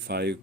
5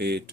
8,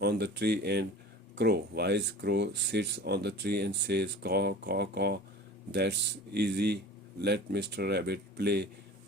on the tree and crow. Wise crow sits on the tree and says, caw, caw, caw. That's easy. Let Mr. Rabbit play.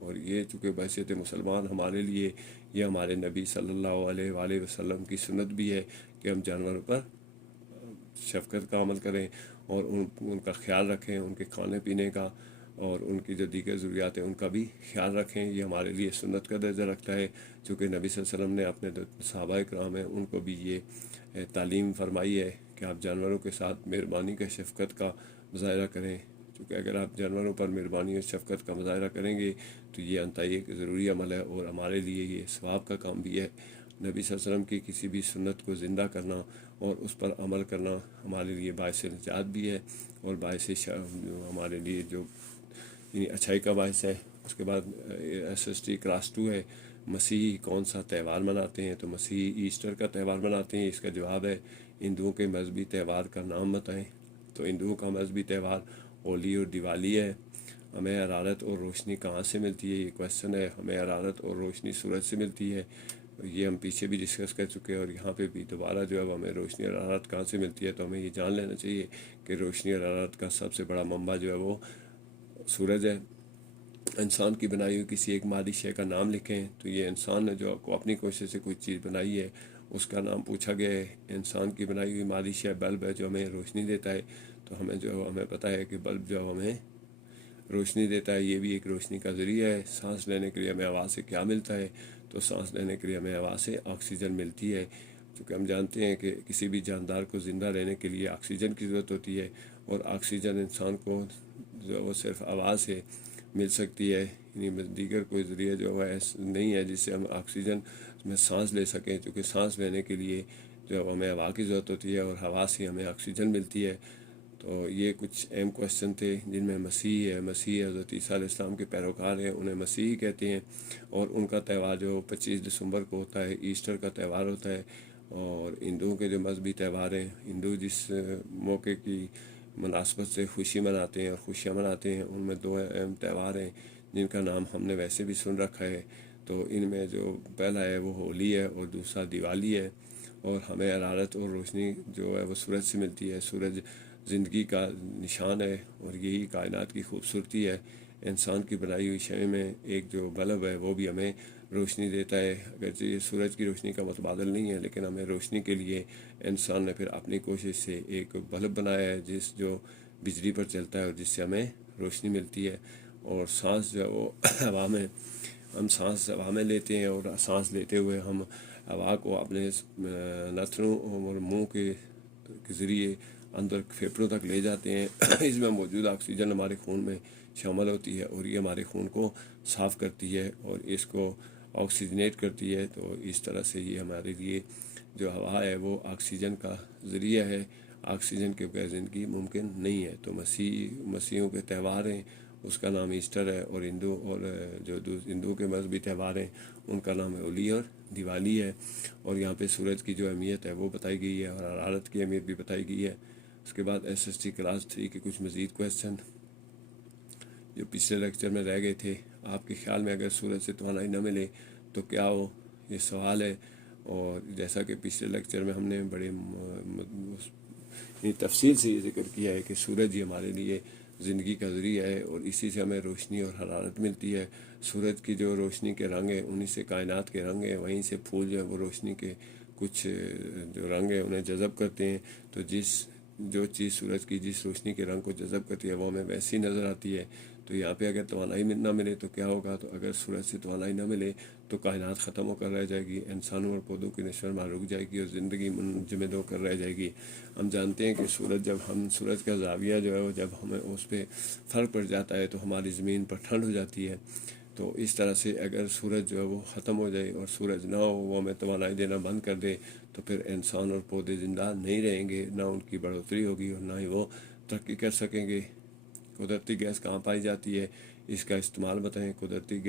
اور یہ چونکہ بحیثیت مسلمان ہمارے لیے یہ ہمارے نبی صلی اللہ علیہ وآلہ وسلم کی سنت بھی ہے کہ ہم جانوروں پر شفقت کا عمل کریں اور ان کا خیال رکھیں، ان کے کھانے پینے کا اور ان کی جو دیگر ضروریات ہیں ان کا بھی خیال رکھیں۔ یہ ہمارے لیے سنت کا درجہ رکھتا ہے، چونکہ نبی صلی اللہ علیہ وسلم نے اپنے صحابہ کرام ہیں ان کو بھی یہ تعلیم فرمائی ہے کہ آپ جانوروں کے ساتھ مہربانی کا شفقت کا مظاہرہ کریں، کیونکہ اگر آپ جانوروں پر مہربانی اور شفقت کا مظاہرہ کریں گے تو یہ انتہائی ایک ضروری عمل ہے اور ہمارے لیے یہ ثواب کا کام بھی ہے۔ نبی صلی اللہ علیہ وسلم کی کسی بھی سنت کو زندہ کرنا اور اس پر عمل کرنا ہمارے لیے باعث نجات بھی ہے اور باعث ہمارے لیے جو اچھائی کا باعث ہے۔ اس کے بعد SST کلاس 2 ہے، مسیحی کون سا تہوار مناتے ہیں؟ تو مسیحی ایسٹر کا تہوار مناتے ہیں۔ اس کا جواب ہے ہندوؤں کے مذہبی تہوار کا نام بتائیں۔ تو ہندوؤں کا مذہبی تہوار ہولی اور دیوالی ہے۔ ہمیں حرارت اور روشنی کہاں سے ملتی ہے؟ یہ کویشچن ہے۔ ہمیں حرارت اور روشنی سورج سے ملتی ہے، یہ ہم پیچھے بھی ڈسکس کر چکے ہیں، اور یہاں پہ بھی دوبارہ جو ہے ہمیں روشنی اور حرارت کہاں سے ملتی ہے تو ہمیں یہ جان لینا چاہیے کہ روشنی اور حرارت کا سب سے بڑا منبع جو ہے وہ سورج ہے۔ انسان کی بنائی ہوئی کسی ایک مادی شے کا نام لکھیں، تو یہ انسان نے جو اپنی کوشش سے کوئی چیز بنائی ہے اس کا نام پوچھا گیا ہے۔ انسان کی بنائی ہوئی مادی شے بلب ہے جو ہمیں روشنی دیتا ہے، تو ہمیں پتہ ہے کہ بلب جو ہمیں روشنی دیتا ہے، یہ بھی ایک روشنی کا ذریعہ ہے۔ سانس لینے کے لیے ہمیں ہوا سے کیا ملتا ہے؟ تو سانس لینے کے لیے ہمیں ہوا سے آکسیجن ملتی ہے، کیونکہ ہم جانتے ہیں کہ کسی بھی جاندار کو زندہ رہنے کے لیے آکسیجن کی ضرورت ہوتی ہے، اور آکسیجن انسان کو جو وہ صرف ہوا سے مل سکتی ہے، یعنی دیگر کوئی ذریعہ جو ہے نہیں ہے جس سے ہم آکسیجن میں سانس لے سکیں، کیونکہ سانس لینے کے لیے جو ہمیں ہوا کی ضرورت ہوتی ہے اور ہوا سے ہمیں آکسیجن ملتی ہے۔ تو یہ کچھ اہم کویشچن تھے جن میں مسیح حضرت عیسیٰ علیہ السلام کے پیروکار ہیں، انہیں مسیحی کہتے ہیں، اور ان کا تہوار جو 25 دسمبر کو ہوتا ہے ایسٹر کا تہوار ہوتا ہے۔ اور ہندوؤں کے جو مذہبی تہوار ہیں، ہندو جس موقع کی مناسبت سے خوشی مناتے ہیں اور خوشیاں مناتے ہیں، ان میں 2 اہم تہوار ہیں جن کا نام ہم نے ویسے بھی سن رکھا ہے۔ تو ان میں جو پہلا ہے وہ ہولی ہے اور دوسرا دیوالی ہے۔ اور ہمیں حرارت اور روشنی جو ہے وہ سورج سے ملتی ہے۔ سورج زندگی کا نشان ہے اور یہی کائنات کی خوبصورتی ہے۔ انسان کی بنائی ہوئی شے میں ایک جو بلب ہے وہ بھی ہمیں روشنی دیتا ہے، اگرچہ یہ سورج کی روشنی کا متبادل نہیں ہے، لیکن ہمیں روشنی کے لیے انسان نے پھر اپنی کوشش سے ایک بلب بنایا ہے جو بجلی پر چلتا ہے اور جس سے ہمیں روشنی ملتی ہے۔ اور سانس جو ہے وہ ہوا میں ہم سانس ہوا میں لیتے ہیں، اور سانس لیتے ہوئے ہم ہوا کو اپنے نتھنوں اور منہ کے ذریعے اندر پھیپھڑوں تک لے جاتے ہیں۔ اس میں موجود آکسیجن ہمارے خون میں شامل ہوتی ہے اور یہ ہمارے خون کو صاف کرتی ہے اور اس کو آکسیجنیٹ کرتی ہے۔ تو اس طرح سے یہ ہمارے لیے جو ہوا ہے وہ آکسیجن کا ذریعہ ہے، آکسیجن کے بغیر زندگی ممکن نہیں ہے۔ تو مسیحیوں کے تہوار ہیں، اس کا نام ایسٹر ہے، اور ہندو کے مذہبی تہوار ہیں ان کا نام ہولی اور دیوالی ہے۔ اور یہاں پہ سورج کی جو اہمیت ہے وہ بتائی گئی ہے اور حرارت کی اہمیت بھی بتائی گئی ہے۔ اس کے بعد SST کلاس 3 کے کچھ مزید کویشچن جو پچھلے لیکچر میں رہ گئے تھے۔ آپ کے خیال میں اگر سورج سے توانائی نہ ملے تو کیا ہو؟ یہ سوال ہے، اور جیسا کہ پچھلے لیکچر میں ہم نے بڑے تفصیل سے یہ ذکر کیا ہے کہ سورج ہی ہمارے لیے زندگی کا ذریعہ ہے اور اسی سے ہمیں روشنی اور حرارت ملتی ہے۔ سورج کی جو روشنی کے رنگ ہیں انہی سے کائنات کے رنگ ہیں، وہیں سے پھول جو ہے وہ روشنی کے کچھ جو رنگ ہیں انہیں جذب کرتے ہیں۔ تو جو چیز سورج کی جس روشنی کے رنگ کو جذب کرتی ہے وہ ہمیں ویسی نظر آتی ہے۔ تو یہاں پہ اگر توانائی نہ ملے تو کیا ہوگا؟ تو اگر سورج سے توانائی نہ ملے تو کائنات ختم ہو کر رہ جائے گی، انسانوں اور پودوں کی نشو و نما رک جائے گی اور زندگی منجمد ہو کر رہ جائے گی۔ ہم جانتے ہیں کہ سورج کا زاویہ جو ہے وہ جب ہمیں اس پہ فرق پڑ جاتا ہے تو ہماری زمین پر ٹھنڈ ہو جاتی ہے۔ تو اس طرح سے اگر سورج جو ہے وہ ختم ہو جائے اور سورج نہ ہو، وہ ہمیں توانائی دینا بند کر دے، تو پھر انسان اور پودے زندہ نہیں رہیں گے، نہ ان کی بڑھوتری ہوگی اور نہ ہی وہ ترقی کر سکیں گے۔ قدرتی گیس کہاں پائی جاتی ہے؟ اس کا استعمال بتائیں۔ قدرتی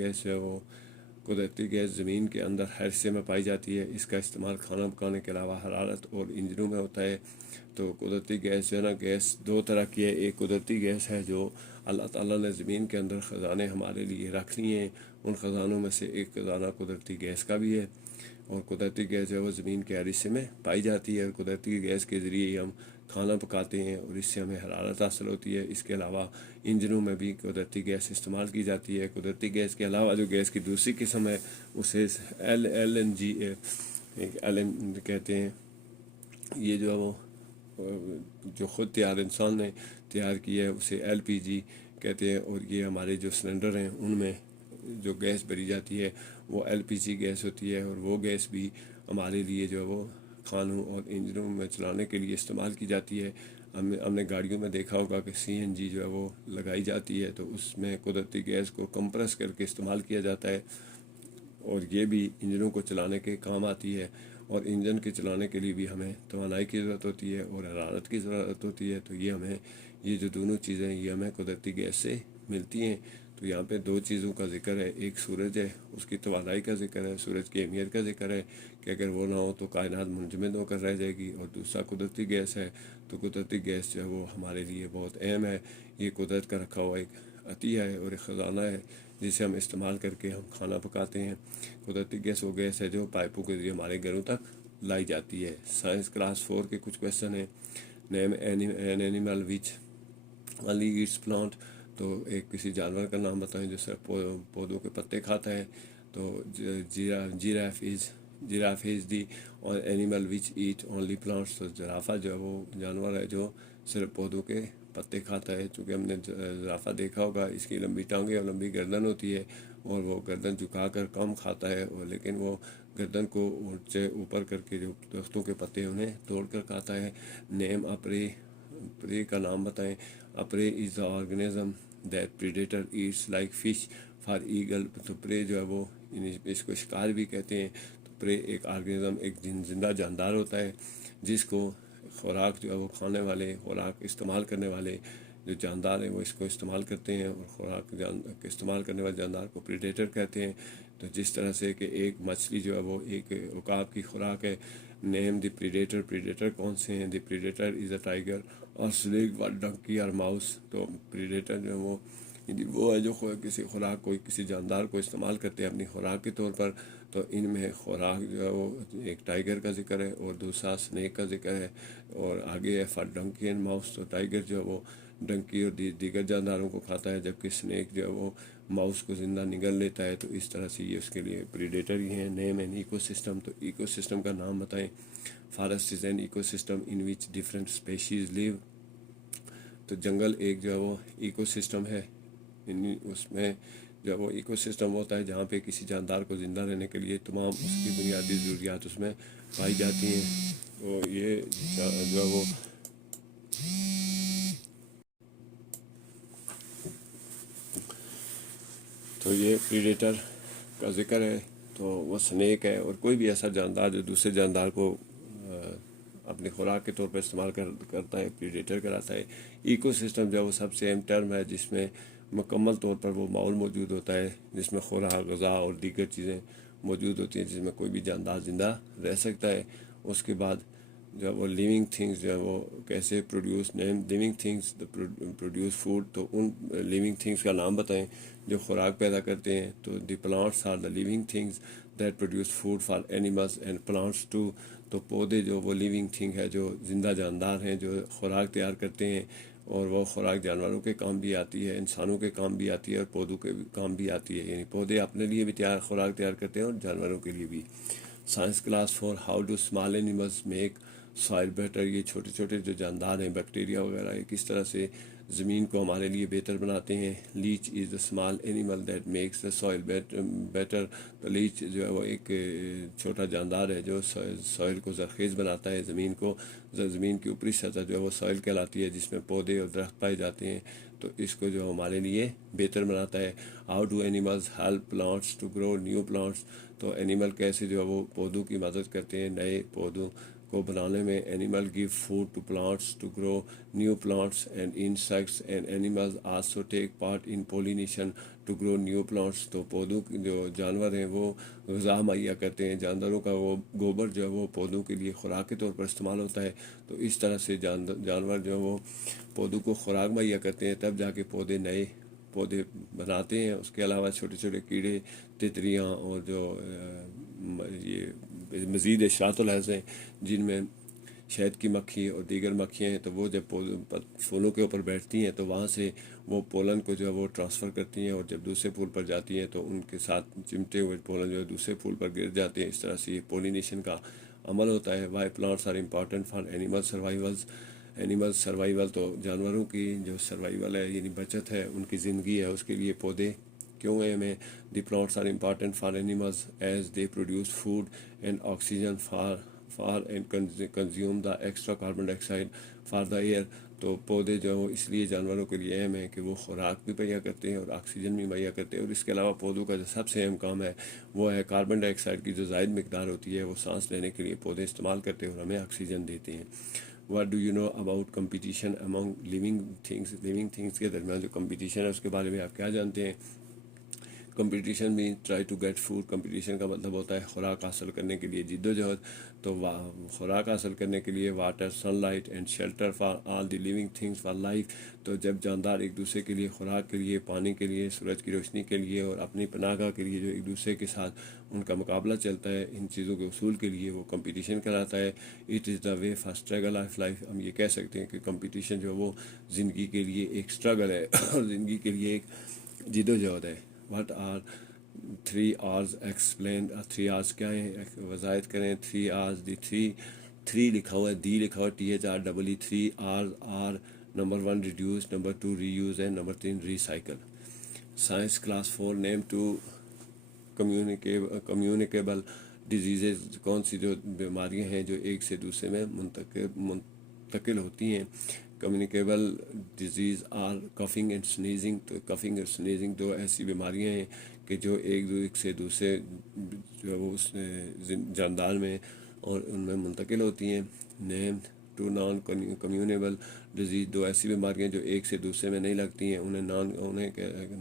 گیس زمین کے اندر ہر حصے میں پائی جاتی ہے۔ اس کا استعمال کھانا پکانے کے علاوہ حرارت اور انجنوں میں ہوتا ہے۔ تو قدرتی گیس جو ہے نا، گیس 2 طرح کی ہے۔ ایک قدرتی گیس ہے جو اللہ تعالیٰ نے زمین کے اندر خزانے ہمارے لیے رکھ لیے ہیں، ان خزانوں میں سے ایک خزانہ قدرتی گیس کا بھی ہے، اور قدرتی گیس جو ہے وہ زمین کے ہر حصے میں پائی جاتی ہے، اور قدرتی گیس کے ذریعے ہی ہم کھانا پکاتے ہیں اور اس سے ہمیں حرارت حاصل ہوتی ہے۔ اس کے علاوہ انجنوں میں بھی قدرتی گیس استعمال کی جاتی ہے۔ قدرتی گیس کے علاوہ جو گیس کی دوسری قسم ہے اسے ایل این جی کہتے ہیں۔ یہ جو ہے وہ جو خود تیار انسان نے تیار کی ہے اسے ایل پی جی کہتے ہیں، اور یہ ہمارے جو سلنڈر ہیں ان میں جو گیس بھری جاتی ہے وہ ایل پی جی گیس ہوتی ہے، اور وہ گیس بھی ہمارے لیے جو ہے وہ کھانوں اور انجنوں میں چلانے کے لیے استعمال کی جاتی ہے۔ ہم نے گاڑیوں میں دیکھا ہوگا کہ سی این جی جو ہے وہ لگائی جاتی ہے، تو اس میں قدرتی گیس کو کمپریس کر کے استعمال کیا جاتا ہے، اور یہ بھی انجنوں کو چلانے کے کام آتی ہے۔ اور انجن کے چلانے کے لیے بھی ہمیں توانائی کی ضرورت ہوتی ہے اور حرارت کی ضرورت ہوتی ہے، تو یہ جو دونوں چیزیں یہ ہمیں قدرتی گیس سے ملتی ہیں۔ تو یہاں پہ دو چیزوں کا ذکر ہے، ایک سورج ہے، اس کی توانائی کا ذکر ہے، سورج کی اہمیت کا ذکر ہے کہ اگر وہ نہ ہو تو کائنات منجمد ہو کر رہ جائے گی، اور دوسرا قدرتی گیس ہے۔ تو قدرتی گیس جو ہے وہ ہمارے لیے بہت اہم ہے، یہ قدرت کا رکھا ہوا ایک عطیہ ہے اور ایک خزانہ ہے جسے ہم استعمال کر کے ہم کھانا پکاتے ہیں۔ قدرتی گیس وہ گیس ہے جو پائپوں کے ذریعے ہمارے گھروں تک لائی جاتی ہے۔ سائنس کلاس 4 کے کچھ کویشچن ہیں۔ Name an animal which only eats plant، تو ایک کسی جانور کا نام بتائیں جو صرف پودوں کے پتے کھاتا ہے۔ تو giraffe is the animal which eat only plants, تو زرافہ جو ہے وہ جانور ہے جو صرف پودوں کے پتے کھاتا ہے۔ چونکہ ہم نے زرافہ دیکھا ہوگا، اس کی لمبی ٹانگیں اور لمبی گردن ہوتی ہے، اور وہ گردن جھکا کر کم کھاتا ہے، اور لیکن وہ گردن کو سے اوپر کر کے جو درختوں کے پتے انہیں توڑ کر کھاتا ہے۔ نیم پرے کا نام بتائیں۔ Prey is the organism that predator eats like fish for eagle, تو پرے جو ہے وہ اس کو شکار بھی کہتے ہیں۔ تو پرے ایک آرگنزم، ایک زندہ جاندار ہوتا ہے جس کو خوراک جو ہے وہ کھانے والے، خوراک استعمال کرنے والے جو جاندار ہیں وہ اس کو استعمال کرتے ہیں، اور خوراک استعمال کرنے والے جاندار کو پریڈیٹر کہتے ہیں۔ تو جس طرح سے کہ ایک مچھلی جو ہے وہ ایک عقاب کی خوراک ہے۔ نیم دی پریڈیٹر کون سے ہیں؟ دی پریڈیٹر از اے ٹائیگر اور سلیک اور ڈنکی اور ماؤس۔ تو پریڈیٹر جو ہے وہ ہے جو کسی خوراک کو، کسی جاندار کو استعمال کرتے ہیں اپنی خوراک کے طور پر۔ تو ان میں خوراک جو ہے وہ ایک ٹائیگر کا ذکر ہے اور دوسرا سنیک کا ذکر ہے، اور آگے ہے فار ڈنکی اینڈ ماؤس، تو ٹائیگر جو ہے وہ ڈنکی اور دیگر جانداروں کو کھاتا ہے، جبکہ سنیک جو ہے وہ ماؤس کو زندہ نگل لیتا ہے۔ تو اس طرح سے یہ اس کے لیے پریڈیٹر ہی ہیں۔ نیم این ایکو سسٹم، تو ایکو سسٹم کا نام بتائیں۔ Forest is an ecosystem in which different species live, تو جنگل ایک جو ہے وہ ایکو سسٹم ہے، اس میں جو وہ ایکو سسٹم ہوتا ہے جہاں پہ کسی جاندار کو زندہ رہنے کے لیے تمام اس کی بنیادی ضروریات اس میں پائی جاتی ہیں۔ تو یہ جو ہے وہ تو یہ پریڈیٹر کا ذکر ہے، تو وہ سنیک ہے، اور کوئی بھی ایسا جاندار جو دوسرے جاندار کو اپنی خوراک کے طور پر استعمال کرتا ہے، پریڈیٹر کراتا ہے۔ ایکو سسٹم جو ہے وہ سب سے اہم ٹرم ہے جس میں مکمل طور پر وہ ماحول موجود ہوتا ہے جس میں خوراک، غذا اور دیگر چیزیں موجود ہوتی ہیں جس میں کوئی بھی جاندار زندہ رہ سکتا ہے۔ اس کے بعد جو ہے وہ لیونگ تھنگس جو ہے وہ کیسے پروڈیوس، نیم لیونگ تھنگس پروڈیوس فوڈ، تو ان لیونگ تھنگس کا نام بتائیں جو خوراک پیدا کرتے ہیں۔ تو the plants are the living things that produce food for animals and plants too, تو پودے جو وہ لیونگ تھنگ ہے جو زندہ جاندار ہیں جو خوراک تیار کرتے ہیں، اور وہ خوراک جانوروں کے کام بھی آتی ہے، انسانوں کے کام بھی آتی ہے، اور پودوں کے کام بھی آتی ہے، یعنی پودے اپنے لیے بھی خوراک تیار کرتے ہیں اور جانوروں کے لیے بھی۔ Science class 4 how do small animals make soil better, یہ چھوٹے چھوٹے جو جاندار ہیں، بیکٹیریا وغیرہ، یہ کس طرح سے زمین کو ہمارے لیے بہتر بناتے ہیں۔ Latch is the small animal that makes the soil better, تو لیچ جو ہے وہ ایک چھوٹا جاندار ہے جو سوائل کو زرخیز بناتا ہے، زمین کی اوپری سطح جو ہے وہ سوائل کہلاتی ہے جس میں پودے اور درخت پائے جاتے ہیں، تو اس کو جو ہمارے لیے بہتر بناتا ہے۔ How do animals help plants to grow new plants, تو اینیمل کیسے جو ہے وہ پودوں کی مدد کرتے ہیں نئے پودوں کو بنانے میں۔ Animal give food to plants to grow new plants and insects and animals also take part in pollination to grow new plants, تو پودوں کی جو جانور ہیں وہ غذا مہیا کرتے ہیں، جانوروں کا وہ گوبر جو ہے وہ پودوں کے لیے خوراک کے طور پر استعمال ہوتا ہے، تو اس طرح سے جانور جو ہے وہ پودوں کو خوراک مہیا کرتے ہیں، تب جا کے پودے نئے پودے بناتے ہیں۔ اس کے علاوہ چھوٹے چھوٹے کیڑے، تتریاں اور جو یہ مزید اشراط الحض ہیں جن میں شہد کی مکھی اور دیگر مکھیاں ہیں، تو وہ جب پھولوں کے اوپر بیٹھتی ہیں تو وہاں سے وہ پولن کو جو ہے وہ ٹرانسفر کرتی ہیں، اور جب دوسرے پھول پر جاتی ہیں تو ان کے ساتھ چمٹے ہوئے پولن جو ہے دوسرے پھول پر گر جاتے ہیں. اس طرح سے یہ پولینیشن کا عمل ہوتا ہے. Why plants are important for animal survival, تو جانوروں کی جو سروائیول ہے یعنی بچت ہے، ان کی زندگی ہے، اس کے لیے پودے کیوں ہیں ہمیں. The plants are important for animals as they produce food and oxygen for and consume the extra carbon dioxide for the air. تو پودے جو ہیں وہ اس لیے جانوروں کے لیے اہم ہیں کہ وہ خوراک بھی مہیا کرتے ہیں اور آکسیجن بھی مہیا کرتے ہیں. اور اس کے علاوہ پودوں کا جو سب سے اہم کام ہے وہ ہے کاربن ڈائی آکسائڈ کی جو زائد مقدار ہوتی ہے وہ سانس لینے کے لیے پودے استعمال کرتے ہیں اور ہمیں آکسیجن دیتے ہیں. What do you know about competition among living things کے درمیان جو کمپٹیشن ہے اس کے بارے میں آپ کیا جانتے ہیں؟ کمپٹیشن میں try to get food, competition کا مطلب ہوتا ہے خوراک حاصل کرنے کے لیے جد و جہد. تو خوراک حاصل کرنے کے لیے water, sunlight and shelter for all the living things for life. تو جب جاندار ایک دوسرے کے لیے خوراک کے لیے، پانی کے لیے، سورج کی روشنی کے لیے اور اپنی پناہ گاہ کے لیے جو ایک دوسرے کے ساتھ ان کا مقابلہ چلتا ہے ان چیزوں کے حصول کے لیے، وہ کمپٹیشن کہلاتا ہے. It is the way for struggle of life. ہم یہ کہہ سکتے ہیں کہ کمپٹیشن جو ہے وہ زندگی کے لیے ایک اسٹرگل ہے اور زندگی کے لیے ایک جد و جہد ہے. What are 3 hours explain. 3 hours کیا ہیں؟ وضاحت کریں. 3 hours دی 3 لکھا ہوا ہے، دی لکھا ہوا ہے THREE. 3 hours are number 1 reduce, number 2 reuse and number 3 recycle. Science class 4 name two communicable diseases. کون سی جو بیماریاں ہیں جو ایک سے دوسرے میں منتقل ہوتی ہیں؟ Communicable disease are coughing and sneezing. تو کفنگ اور سنیزنگ دو ایسی بیماریاں ہیں کہ جو ایک سے دوسرے جو ہے وہ اس جاندار میں اور ان میں منتقل ہوتی ہیں. نیم ٹو نان کمیونیبل ڈیزیز. دو ایسی بیماریاں جو ایک سے دوسرے میں نہیں لگتی ہیں انہیں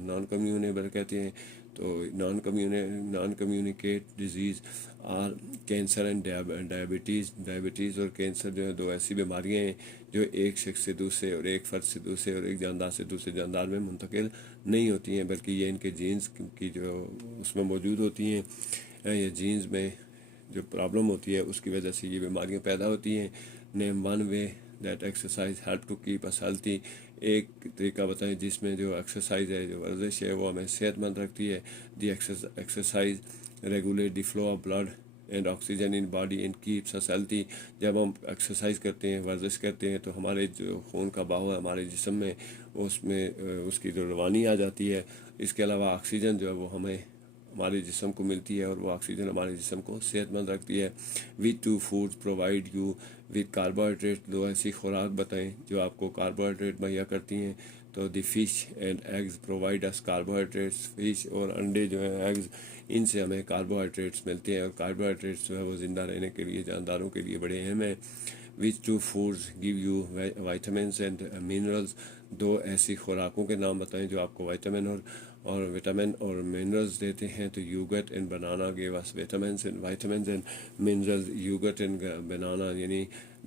نان کمیونیبل کہتے ہیں. تو non communicate disease are cancer and diabetes اور کینسر جو ہے دو ایسی بیماریاں ہیں جو ایک شخص سے دوسرے اور ایک فرد سے دوسرے اور ایک جاندار سے دوسرے جاندار میں منتقل نہیں ہوتی ہیں، بلکہ یہ ان کے جینز کی جو اس میں موجود ہوتی ہیں. یہ جینز میں جو پرابلم ہوتی ہے اس کی وجہ سے یہ بیماریاں پیدا ہوتی ہیں. Name one way that exercise help to keep us healthy. ایک طریقہ بتائیں جس میں جو ایکسرسائز ہے، جو ورزش ہے، وہ ہمیں صحت مند رکھتی ہے. The exercise regulate the flow of blood and oxygen in body and keeps us healthy. جب ہم ایکسرسائز کرتے ہیں، ورزش کرتے ہیں، تو ہمارے جو خون کا بہاؤ ہے ہمارے جسم میں اس کی جو روانی آ جاتی ہے. اس کے علاوہ آکسیجن جو ہے وہ ہمارے جسم کو ملتی ہے اور وہ آکسیجن ہمارے جسم کو صحت مند رکھتی ہے. With 2 foods provide you with carbohydrate. دو ایسی خوراک بتائیں جو آپ کو کاربوہائیڈریٹ مہیا کرتی ہیں. تو the fish and eggs provide us carbohydrates. فش اور انڈے جو ہیں، ایگز، ان سے ہمیں کاربوہائیڈریٹس ملتے ہیں اور کاربوہائیڈریٹس جو ہے وہ زندہ رہنے کے لیے جانداروں کے لیے بڑے اہم ہیں. Which 2 foods give you vitamins and minerals. دو ایسی خوراکوں کے نام بتائیں جو آپ کو وٹامن اور منرلز دیتے ہیں. تو yoghurt and banana give us vitamins and minerals. Yoghurt and banana یعنی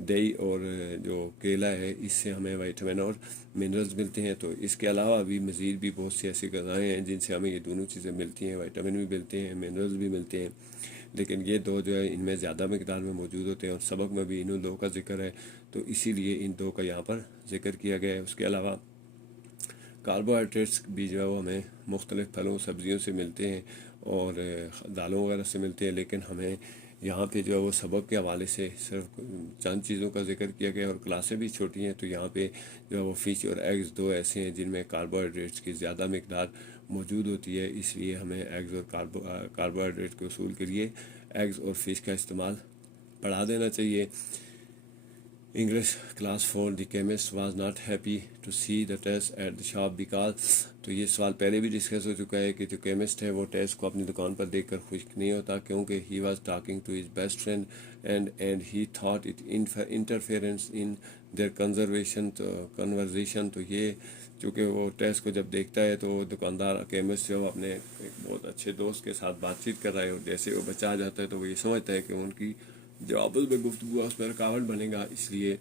دہی اور جو کیلا ہے، اس سے ہمیں وٹامن اور منرلز ملتے ہیں. تو اس کے علاوہ بھی مزید بھی بہت سی ایسی غذائیں ہیں جن سے ہمیں یہ دونوں چیزیں ملتی ہیں، وٹامن بھی ملتے ہیں، منرلز بھی ملتے ہیں. لیکن یہ دو جو ہے ان میں زیادہ مقدار میں موجود ہوتے ہیں اور سبق میں بھی انہوں دو کا ذکر ہے، تو اسی لیے ان دو کا یہاں پر ذکر کیا گیا ہے. اس کے علاوہ کاربوہائیڈریٹس بھی جو ہے وہ ہمیں مختلف پھلوں سبزیوں سے ملتے ہیں اور دالوں وغیرہ سے ملتے ہیں. لیکن ہمیں یہاں پہ جو ہے وہ سبق کے حوالے سے صرف چند چیزوں کا ذکر کیا گیا اور کلاسیں بھی چھوٹی ہیں. تو یہاں پہ جو ہے وہ فش اور ایگز دو ایسے ہیں جن میں کاربوہائیڈریٹس کی زیادہ مقدار موجود ہوتی ہے. اس لیے ہمیں ایگز اور کاربوہائیڈریٹ کے حصول کے لیے ایگز اور فش کا استعمال بڑھا دینا چاہیے. English class 4 the chemist was not happy to see the test at the shop because. تو یہ سوال پہلے بھی ڈسکس ہو چکا ہے کہ جو کیمسٹ ہے وہ ٹیسٹ کو اپنی دکان پر دیکھ کر خوش نہیں ہوتا، کیونکہ he was talking to his best friend and he thought it interference in their conversation. تو یہ چونکہ وہ ٹیسٹ کو جب دیکھتا ہے تو دکاندار کیمسٹ جو اپنے ایک بہت اچھے دوست کے ساتھ بات چیت کر رہا ہے اور جیسے وہ بچہ آ جاتا ہے تو وہ یہ سمجھتا ہے کہ ان کی جو آپس میں گفتگو اس میں رکاوٹ بنے گا. اس لیے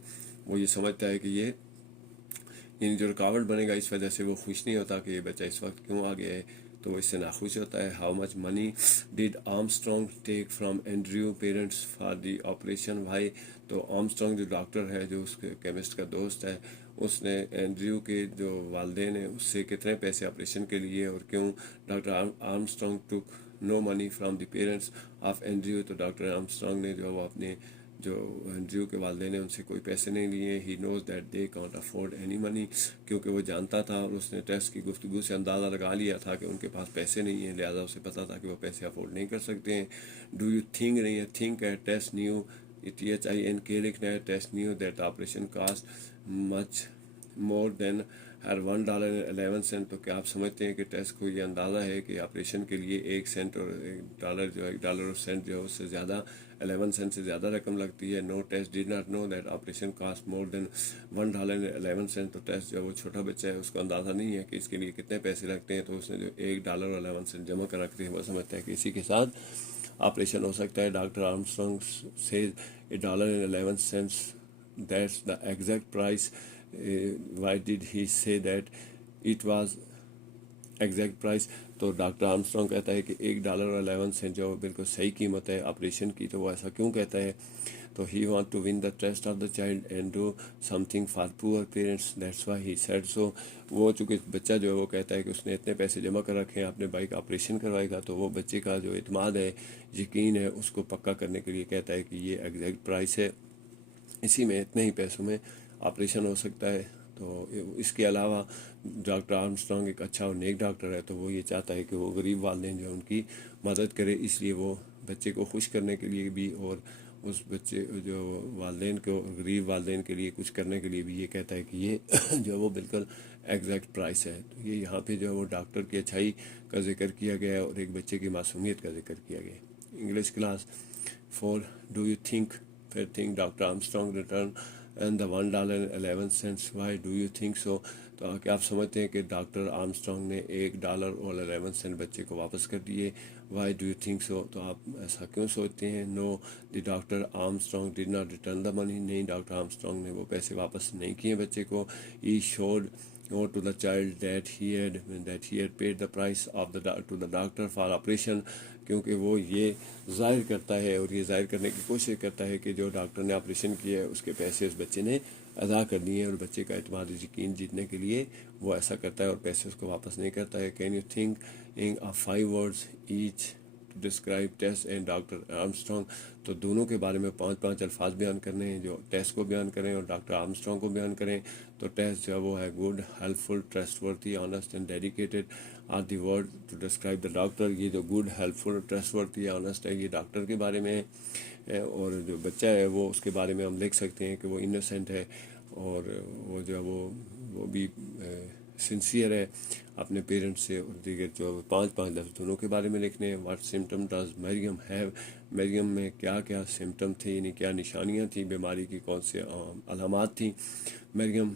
وہ یہ سمجھتا ہے کہ یعنی جو رکاوٹ بنے گا اس وجہ سے وہ خوش نہیں ہوتا کہ یہ بچہ اس وقت کیوں آ گیا ہے. تو وہ اس سے ناخوش ہوتا ہے. How much money did Armstrong take from Andrew parents for the operation. بھائی تو آرمسٹرانگ جو ڈاکٹر ہے جو اس کے کیمسٹ کا دوست ہے, اس نے اینڈریو کے جو والدین ہیں اس سے کتنے پیسے آپریشن کے لیے اور کیوں. Doctor Armstrong took no money from the parents of Andrew. تو ڈاکٹر آرمسٹرانگ نے جو وہ اپنے جو اینڈریو کے والدین ہیں ان سے کوئی پیسے نہیں لیے. He knows that they can't afford any money, کیونکہ وہ جانتا تھا اور اس نے ٹیسٹ کی گفتگو سے اندازہ لگا لیا تھا کہ ان کے پاس پیسے نہیں ہیں, لہٰذا اسے پتہ تھا کہ وہ پیسے افورڈ نہیں کر سکتے ہیں. ڈو یو تھنک نہیں ہے, تھنک ہے, ٹیسٹ نیو THINK لکھنا ہے. Tess knew that operation cost much more than her $1.11. تو کیا آپ سمجھتے ہیں کہ ٹیسٹ کو یہ اندازہ ہے کہ آپریشن کے لیے $1 اور $1 اور سینٹ جو ہے اس سے زیادہ 11 سینٹ سے زیادہ رقم لگتی ہے. No Tess did not know that operation cost more than $1.11. تو ٹیسٹ جو وہ چھوٹا بچہ ہے اس کو اندازہ نہیں ہے کہ اس کے لیے کتنے پیسے لگتے ہیں, تو اس نے جو $1.11 جمع کر رکھتے ہیں وہ سمجھتا ہے کہ اسی کے ساتھ آپریشن ہو سکتا ہے. Doctor Armstrong says $1.11 that's the exact price. Why did he say that it was exact price. تو ڈاکٹر آرمسٹرانگ کہتا ہے کہ $1.11 جو بالکل صحیح قیمت ہے آپریشن کی, تو وہ ایسا کیوں کہتا ہے. تو he want to win the trust of the child and do something for poor parents, that's why he said so. وہ چونکہ بچہ جو ہے وہ کہتا ہے کہ اس نے اتنے پیسے جمع کر رکھے ہیں اپنے بھائی کا آپریشن کروائے گا, تو وہ بچے کا جو اعتماد ہے, یقین ہے, اس کو پکا کرنے کے لیے کہتا ہے کہ یہ ایگزیکٹ پرائس ہے, اسی میں اتنے ہی پیسوں میں آپریشن ہو سکتا ہے. تو اس کے علاوہ ڈاکٹر آرمسٹرانگ ایک اچھا اور نیک ڈاکٹر ہے, تو وہ یہ چاہتا ہے کہ وہ غریب والدین جو ان کی مدد کرے, اس لیے وہ بچے کو خوش کرنے کے لیے بھی اور اس بچے جو والدین کو غریب والدین کے لیے کچھ کرنے کے لیے بھی یہ کہتا ہے کہ یہ جو وہ بالکل ایگزیکٹ پرائس ہے. تو یہ یہاں پہ جو ہے وہ ڈاکٹر کی اچھائی کا ذکر کیا گیا ہے اور ایک بچے کی معصومیت کا ذکر کیا گیا ہے. English class 4 do you think پھر think doctor Armstrong return and the $1.11. Why do you think so. تو کیا آپ سمجھتے ہیں کہ ڈاکٹر آرمسٹرانگ نے $1.11 بچے کو واپس کر دیے. Why do you think so. تو آپ ایسا کیوں سوچتے ہیں. No the doctor Armstrong did not return the money. نہیں, ڈاکٹر آرمسٹرانگ نے وہ پیسے واپس نہیں کیے بچے کو. He should to the child that he had paid the price of to the doctor for operation, کیونکہ وہ یہ ظاہر کرتا ہے اور یہ ظاہر کرنے کی کوشش کرتا ہے کہ جو ڈاکٹر نے آپریشن کیا ہے اس کے پیسے اس بچے نے ادا کر دیے ہیں, اور بچے کا اعتماد یقین جیتنے کے لیے وہ ایسا کرتا ہے اور پیسے اس کو واپس نہیں کرتا ہے. Can you think of 5 words each to describe test and doctor Armstrong. تو دونوں کے بارے میں 5 الفاظ بیان کرنے ہیں, جو ٹیسٹ کو بیان کریں اور ڈاکٹر آرمسٹرانگ کو بیان کریں. تو ٹیسٹ جو ہے وہ ہے good, helpful, trustworthy, honest and dedicated are the word to describe the doctor. یہ جو good, helpful, trustworthy, honest ہے, یہ ڈاکٹر کے بارے میں ہے, اور جو بچہ ہے وہ اس کے بارے میں ہم لکھ سکتے ہیں کہ وہ انوسینٹ ہے اور وہ جو ہے وہ بھی سنسیئر ہے اپنے پیرنٹس سے. اور دیگر جو 5 لفظ دونوں کے بارے میں لکھنے ہیں. What symptom does Maryam have. Maryam میں کیا سمٹم تھے, یعنی کیا نشانیاں تھیں بیماری کی, کون سے علامات تھیں. Maryam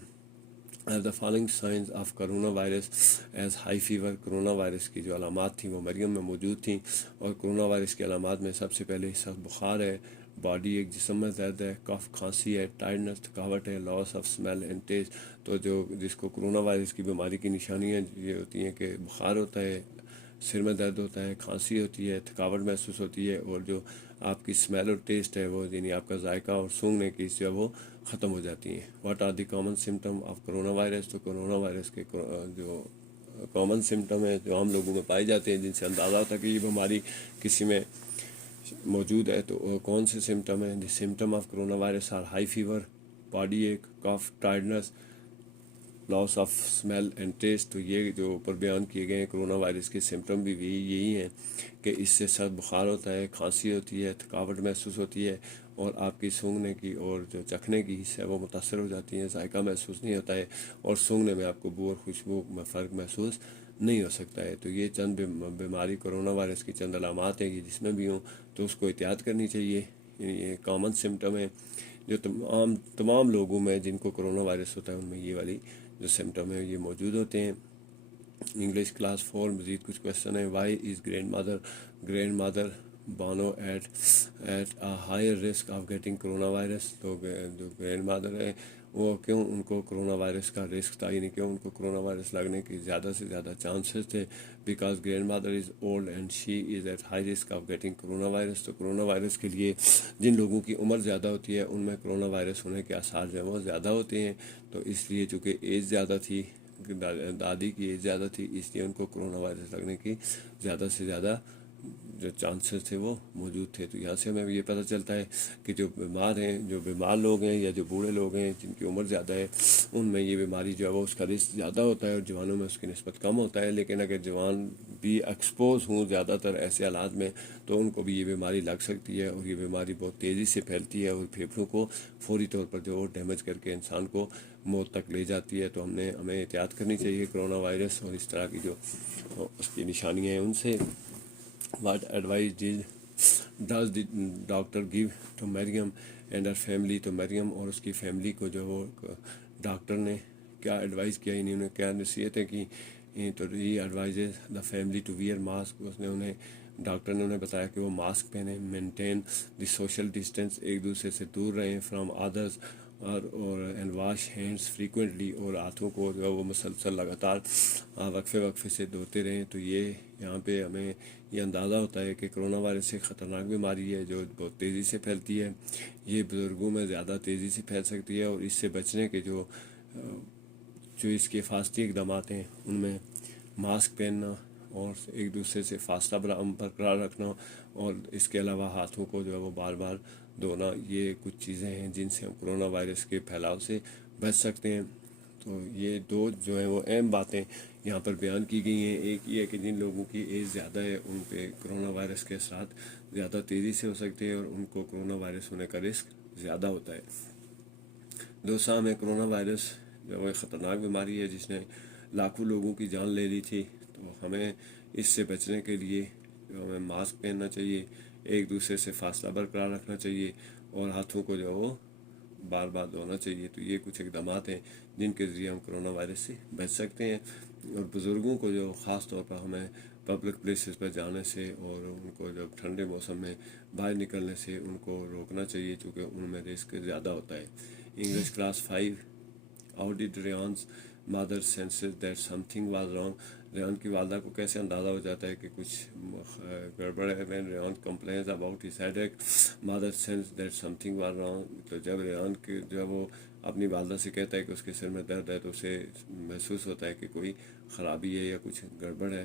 the following signs of corona virus as high fever. Corona virus کی جو علامات تھیں وہ مریم میں موجود تھیں, اور کرونا وائرس کی علامات میں سب سے پہلے سخت بخار ہے, باڈی ایک جسم میں درد ہے, کف کھانسی ہے, ٹائرڈنس تھکاوٹ ہے, لاس آف اسمیل اینڈ ٹیسٹ. تو جو جس کو کرونا وائرس کی بیماری کی نشانیاں یہ ہوتی ہیں کہ بخار ہوتا ہے, سر میں درد ہوتا ہے, کھانسی ہوتی ہے, تھکاوٹ محسوس ہوتی ہے, اور جو آپ کی اسمیل اور ٹیسٹ ہے وہ یعنی آپ کا ذائقہ اور سونگنے کی جو ہے وہ ختم ہو جاتی ہیں. What are the common symptom of corona virus. تو کرونا وائرس کے جو کامن سمٹم ہیں جو عام لوگوں میں پائے جاتے ہیں جن سے اندازہ ہوتا ہے کہ یہ بیماری کسی میں موجود ہے, تو کون سے سمٹم ہیں. The symptom of corona virus are high fever, body ache, cough, tiredness, loss of smell and taste. تو یہ جو اوپر بیان کیے گئے ہیں کرونا وائرس کے سمٹم بھی یہی ہیں کہ اس سے سخت بخار ہوتا ہے, کھانسی ہوتی ہے, تھکاوٹ محسوس ہوتی ہے, اور آپ کی سونگنے کی اور جو چکھنے کی حصہ ہے وہ متاثر ہو جاتی ہیں, ذائقہ محسوس نہیں ہوتا ہے, اور سونگنے میں آپ کو بو اور خوشبو میں فرق محسوس نہیں ہو سکتا ہے. تو یہ چند بیماری کرونا وائرس کی چند علامات ہیں کہ جس میں بھی ہوں تو اس کو احتیاط کرنی چاہیے. یہ کامن سمٹم ہیں جو تمام لوگوں میں جن کو کرونا وائرس ہوتا ہے ان میں یہ والی جو سمٹم ہیں یہ موجود ہوتے ہیں. انگلش کلاس 4 مزید کچھ کویشچن ہیں. Why is grandmother Bano at a higher risk of getting corona virus. تو جو گرینڈ مدر ہے وہ کیوں ان کو کرونا وائرس کا رسک تھا، یعنی کیوں ان کو کرونا وائرس لگنے کی زیادہ سے زیادہ چانسز تھے. Because grandmother is old and she is at high risk of getting corona virus. تو کرونا وائرس کے لیے جن لوگوں کی عمر زیادہ ہوتی ہے ان میں کرونا وائرس ہونے کے آثار جو ہیں وہ زیادہ ہوتے ہیں. تو اس لیے چونکہ ایج زیادہ تھی، دادی کی ایج زیادہ تھی، اس لیے ان کو کرونا وائرس لگنے کی زیادہ سے زیادہ جو چانسز تھے وہ موجود تھے. تو یہاں سے ہمیں یہ پتہ چلتا ہے کہ جو بیمار ہیں، جو بیمار لوگ ہیں یا جو بوڑھے لوگ ہیں جن کی عمر زیادہ ہے، ان میں یہ بیماری جو ہے وہ اس کا رسک زیادہ ہوتا ہے، اور جوانوں میں اس کی نسبت کم ہوتا ہے. لیکن اگر جوان بھی ایکسپوز ہوں زیادہ تر ایسے حالات میں تو ان کو بھی یہ بیماری لگ سکتی ہے، اور یہ بیماری بہت تیزی سے پھیلتی ہے اور پھیپھڑوں کو فوری طور پر جو ڈیمیج کر کے انسان کو موت تک لے جاتی ہے. تو ہمیں احتیاط کرنی چاہیے کرونا وائرس اور اس طرح کی جو اس کی نشانیاں ہیں ان سے. What advice does the doctor give to Maryam and Hare family? تو مریم اور اس کی فیملی کو جو وہ ڈاکٹر نے کیا ایڈوائز کیا، یعنی انہیں کیا نصیحتیں کی؟ تو he advises the family to wear mask. اس نے ڈاکٹر نے انہیں بتایا کہ وہ ماسک پہنیں، مینٹین دی سوشل ڈسٹینس، ایک دوسرے سے دور رہیں، فرام ادرس، اور اینڈ واش ہینڈس فریکوینٹلی، اور ہاتھوں کو جو ہے وہ مسلسل لگاتار وقفے سے دھوتے رہیں. تو یہ یہاں پہ ہمیں یہ اندازہ ہوتا ہے کہ کرونا وائرس ایک خطرناک بیماری ہے جو بہت تیزی سے پھیلتی ہے. یہ بزرگوں میں زیادہ تیزی سے پھیل سکتی ہے، اور اس سے بچنے کے جو اس کے حفاظتی اقدامات ہیں ان میں ماسک پہننا اور ایک دوسرے سے فاصلہ برقرار رکھنا، اور اس کے علاوہ ہاتھوں کو جو ہے وہ بار بار دھونا، یہ کچھ چیزیں ہیں جن سے ہم کرونا وائرس کے پھیلاؤ سے بچ سکتے ہیں. تو یہ دو جو ہیں وہ اہم باتیں یہاں پر بیان کی گئی ہیں. ایک یہ ہے کہ جن لوگوں کی ایج زیادہ ہے ان پہ کرونا وائرس کے اثرات زیادہ تیزی سے ہو سکتے ہیں اور ان کو کرونا وائرس ہونے کا رسک زیادہ ہوتا ہے. دوسرا، ہمیں کرونا وائرس جو وہ ایک خطرناک بیماری ہے جس نے لاکھوں لوگوں کی جان لے لی تھی. تو ہمیں اس سے بچنے کے لیے جو ہمیں ماسک پہننا چاہیے، ایک دوسرے سے فاصلہ برقرار رکھنا چاہیے، اور ہاتھوں کو جو وہ بار بار دھونا چاہیے. تو یہ کچھ اقدامات ہیں جن کے ذریعے ہم کرونا وائرس سے بچ سکتے ہیں. اور بزرگوں کو جو خاص طور پر ہمیں پبلک پلیسز پر جانے سے اور ان کو جب ٹھنڈے موسم میں باہر نکلنے سے ان کو روکنا چاہیے، چونکہ ان میں رسک زیادہ ہوتا ہے. English class 5. How did Rayhan's mother senses that something was wrong? Ryan کی والدہ کو کیسے اندازہ ہو جاتا ہے کہ کچھ گڑبڑ ہے؟ when Rayhan complains about his headache, mother sensed that something was wrong. تو جب ریان کی جب وہ اپنی والدہ سے کہتا ہے کہ اس کے سر میں درد ہے تو اسے محسوس ہوتا ہے کہ کوئی خرابی ہے یا کچھ گڑبڑ ہے،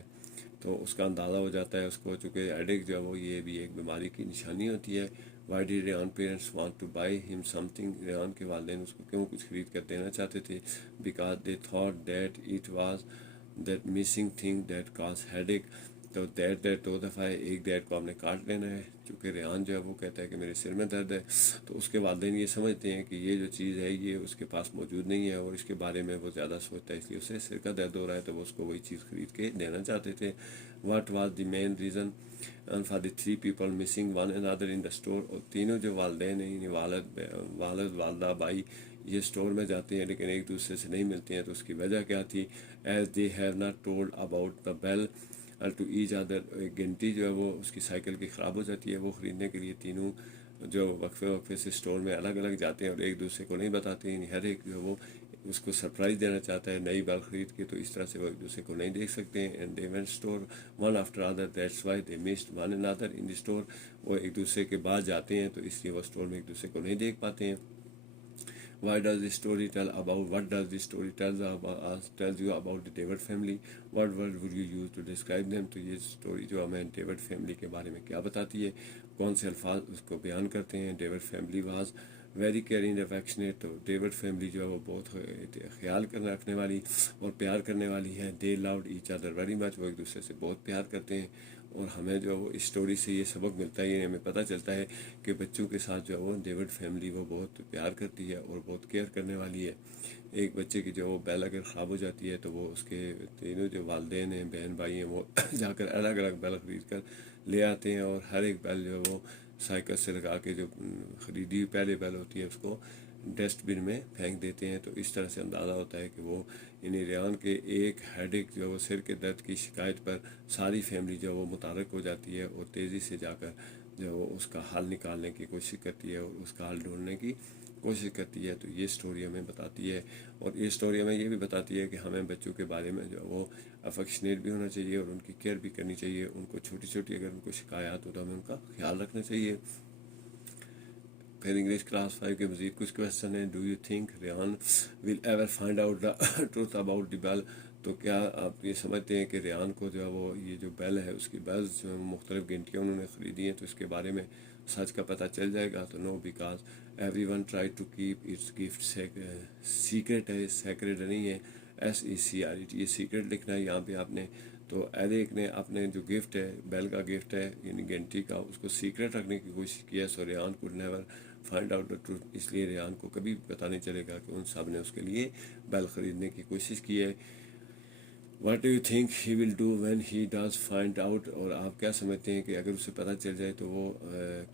تو اس کا اندازہ ہو جاتا ہے اس کو، چونکہ ہیڈیک جو ہے وہ یہ بھی ایک بیماری کی نشانی ہوتی ہے. Why did Rayhan parents want to buy him something? Rayan کے والدین اس کو کیوں کچھ خرید کر دینا چاہتے تھے؟ Because they thought that it was that missing thing that caused headache. تو دیٹ دو دفعہ ہے، ایک دیٹ کو آپ نے کاٹ لینا ہے. چونکہ ریان جو ہے وہ کہتا ہے کہ میرے سر میں درد ہے، تو اس کے والدین یہ سمجھتے ہیں کہ یہ جو چیز ہے یہ اس کے پاس موجود نہیں ہے اور اس کے بارے میں وہ زیادہ سوچتا ہے، اس لیے اسے سر کا درد ہو رہا ہے تو وہ اس کو وہی چیز خرید کے دینا چاہتے تھے. What was the main reason for the 3 people missing one another in the store؟ اور تینوں جو والدین ہیں، یعنی والد، والدہ، بھائی، یہ اسٹور میں جاتے ہیں لیکن ایک دوسرے سے نہیں ملتے ہیں. تو اس کی وجہ کیا تھی؟ As they have not told about the bell to each other. ایک گھنٹی جو ہے وہ اس کی سائیکل کی خراب ہو جاتی ہے، وہ خریدنے کے لیے تینوں جو وقفے سے اسٹور میں الگ الگ جاتے ہیں اور ایک دوسرے کو نہیں بتاتے. یعنی ہر ایک جو وہ اس کو سرپرائز دینا چاہتا ہے نئی بیل خرید کے، تو اس طرح سے وہ ایک دوسرے کو نہیں دیکھ سکتے ہیں. And they went store one after other, that's why they missed one another in the store. وہ ایک دوسرے کے بعد جاتے ہیں تو اس لیے وہ اسٹور میں ایک دوسرے کو نہیں دیکھ پاتے ہیں. Why does the story tell about what does the story tells you about the David family? What word would you use to describe them? تو یہ اسٹوری جو ہمیں ڈیوڈ فیملی کے بارے میں کیا بتاتی ہے، کون سے الفاظ اس کو بیان کرتے ہیں؟ David family was very caring affectionate. تو ڈیوڈ فیملی جو ہے وہ بہت خیال رکھنے والی اور پیار کرنے والی ہے. They loved each other very much. وہ ایک دوسرے سے بہت پیار کرتے ہیں. اور ہمیں جو وہ اس اسٹوری سے یہ سبق ملتا ہے، یہ ہمیں پتہ چلتا ہے کہ بچوں کے ساتھ جو ہے وہ ڈیوڈ فیملی وہ بہت پیار کرتی ہے اور بہت کیئر کرنے والی ہے. ایک بچے کی جو وہ بیل اگر خراب ہو جاتی ہے تو وہ اس کے تینوں جو والدین ہیں، بہن بھائی ہیں، وہ جا کر الگ الگ بیل خرید کر لے آتے ہیں اور ہر ایک بیل جو ہے وہ سائیکل سے لگا کے جو خریدی پہلے بیل ہوتی ہے اس کو ڈسٹ بن میں پھینک دیتے ہیں. تو اس طرح سے اندازہ ہوتا ہے کہ وہ یعنی ریان کے ایک ہیڈیک جو وہ سر کے درد کی شکایت پر ساری فیملی جو وہ متحرک ہو جاتی ہے اور تیزی سے جا کر جو وہ اس کا حل نکالنے کی کوشش کرتی ہے اور اس کا حل ڈھونڈنے کی کوشش کرتی ہے. تو یہ سٹوری ہمیں بتاتی ہے، اور یہ سٹوری ہمیں یہ بھی بتاتی ہے کہ ہمیں بچوں کے بارے میں جو وہ افیکشنیٹ بھی ہونا چاہیے اور ان کی کیئر بھی کرنی چاہیے. ان کو چھوٹی چھوٹی اگر ان کو شکایات ہو تو ہمیں ان کا خیال رکھنا چاہیے. پھر انگلش کلاس 5 کے مزید کچھ کویشچن ہیں. Do you think Ryan will ever find out the truth about the bell? تو کیا آپ یہ سمجھتے ہیں کہ ریان کو جو ہے وہ یہ جو بیل ہے اس کی بیلز جو مختلف گھنٹیاں انہوں نے خریدی ہیں تو اس کے بارے میں سچ کا پتہ چل جائے گا؟ تو no, because everyone try to keep its gift secret ہے، سیکرٹ نہیں ہے. SECRET یہ سیکرٹ لکھنا ہے یہاں پہ آپ نے. تو ایرک نے اپنے جو گفٹ ہے، بیل کا گفٹ ہے یعنی گھنٹی کا، اس کو سیکرٹ رکھنے کی کوشش کی ہے. So Ryan could never find out the truth, اس لیے ریان کو کبھی پتہ نہیں چلے گا کہ ان سب نے اس کے لیے بیل خریدنے کی کوشش کی ہے. What do you think he will do when he does find out? اور آپ کیا سمجھتے ہیں کہ اگر اسے پتہ چل جائے تو وہ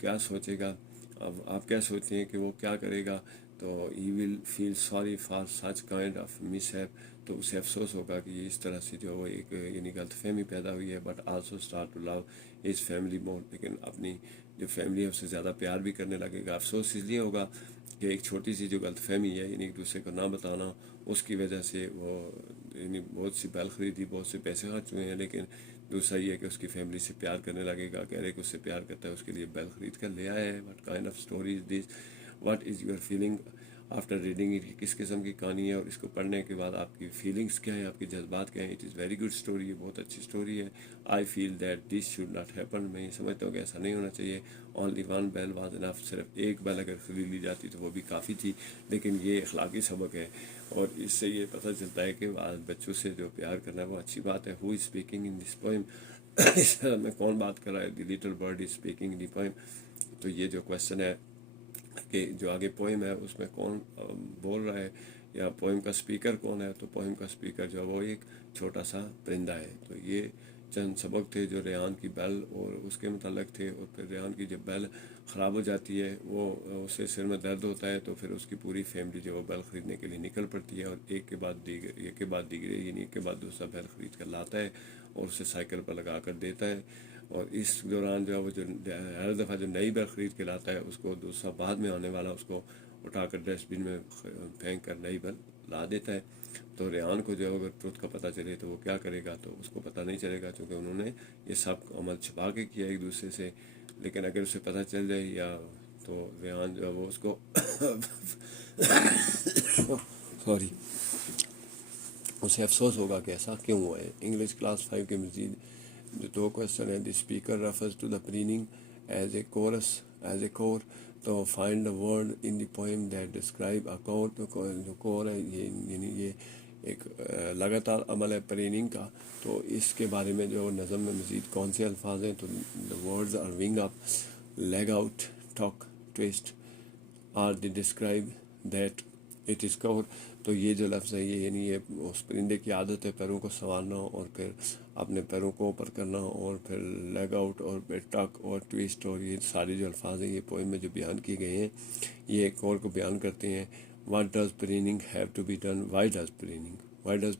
کیا سوچے گا؟ اب آپ کیا سوچتے ہیں کہ وہ کیا کرے گا؟ تو he will feel sorry for such kind of mishap, تو اسے افسوس ہوگا کہ اس طرح سے جو وہ ایک یعنی غلط فہمی پیدا ہوئی ہے. But also start to love his family more, لیکن اپنی جو فیملی ہے اس سے زیادہ پیار بھی کرنے لگے گا. افسوس اس لیے ہوگا کہ ایک چھوٹی سی جو غلط فہمی ہے یعنی ایک دوسرے کو نہ بتانا، اس کی وجہ سے وہ یعنی بہت سی بیل خریدی، بہت سے پیسے خرچ ہوئے ہیں. لیکن دوسرا یہ ہے کہ اس کی فیملی سے پیار کرنے لگے گا. کہہ رہے کہ اس سے پیار کرتا ہے، اس کے لیے بیل خرید کر لے آیا ہے. What kind of story is this? What is your feeling after reading it? کس قسم کی کہانی ہے اور اس کو پڑھنے کے بعد آپ کی فیلنگس کیا ہیں، آپ کے جذبات کیا ہیں؟ It is very good story, بہت اچھی اسٹوری ہے. I feel that this should not happen, میں یہ سمجھتا ہوں کہ ایسا نہیں ہونا چاہیے. Only one bell was enough, صرف ایک بیل اگر خرید لی جاتی تو وہ بھی کافی تھی. لیکن یہ اخلاقی سبق ہے اور اس سے یہ پتہ چلتا ہے کہ بچوں سے جو پیار کرنا ہے وہ اچھی بات ہے. ہو از اسپیکنگ ان دس پوئم؟ اس میں کون بات کر رہا ہے؟ The little bird is speaking in the poem. تو یہ جو کویشچن ہے کہ جو آگے پوئم ہے اس میں کون بول رہا ہے یا پوئم کا سپیکر کون ہے؟ تو پوئم کا سپیکر جو ہے وہ ایک چھوٹا سا پرندہ ہے. تو یہ چند سبق تھے جو ریان کی بیل اور اس کے متعلق تھے. اور پھر ریان کی جب بیل خراب ہو جاتی ہے، وہ اسے سر میں درد ہوتا ہے، تو پھر اس کی پوری فیملی جو وہ بیل خریدنے کے لیے نکل پڑتی ہے اور ایک کے بعد دیگر یعنی ایک کے بعد دوسرا بیل خرید کر لاتا ہے اور اسے سائیکل پر لگا کر دیتا ہے. اور اس دوران جو ہے وہ جو ہر دفعہ جو نئی بیل خرید کے لاتا ہے اس کو دوسرا بعد میں آنے والا اس کو اٹھا کر ڈسٹ بن میں پھینک کر نئی بیل لا دیتا ہے. تو ریان کو جو اگر ٹروتھ کا پتہ چلے تو وہ کیا کرے گا؟ تو اس کو پتہ نہیں چلے گا کیونکہ انہوں نے یہ سب عمل چھپا کے کیا ایک دوسرے سے. لیکن اگر اسے پتہ چل جائے یا تو ریان جو ہے وہ اس کو سوری اسے افسوس ہوگا کہ ایسا کیوں ہوا ہے. انگلش کلاس 5 کے مزید جو 2 کویشچن ہیں. The speaker refers to the preening as a chore. تو find the word in the poem that describe a chore. تو جو کور ہے یہ یعنی یہ ایک لگاتار عمل ہے پریننگ کا. تو اس کے بارے میں جو نظم میں مزید کون سے الفاظ ہیں؟ تو the words are wing up, leg out, talk, twist are the describe that it is chore. تو یہ جو لفظ ہے یہ یعنی یہ اس پرندے کی عادت ہے پیروں کو سنوارنا اور پھر اپنے پیروں کو اوپر کرنا اور پھر لیگ آؤٹ اور پھر ٹک اور ٹویسٹ، اور یہ سارے جو الفاظ ہیں یہ پوئم میں جو بیان کیے گئے ہیں یہ ایک کور کو بیان کرتے ہیں. What does preening have to be done? Why does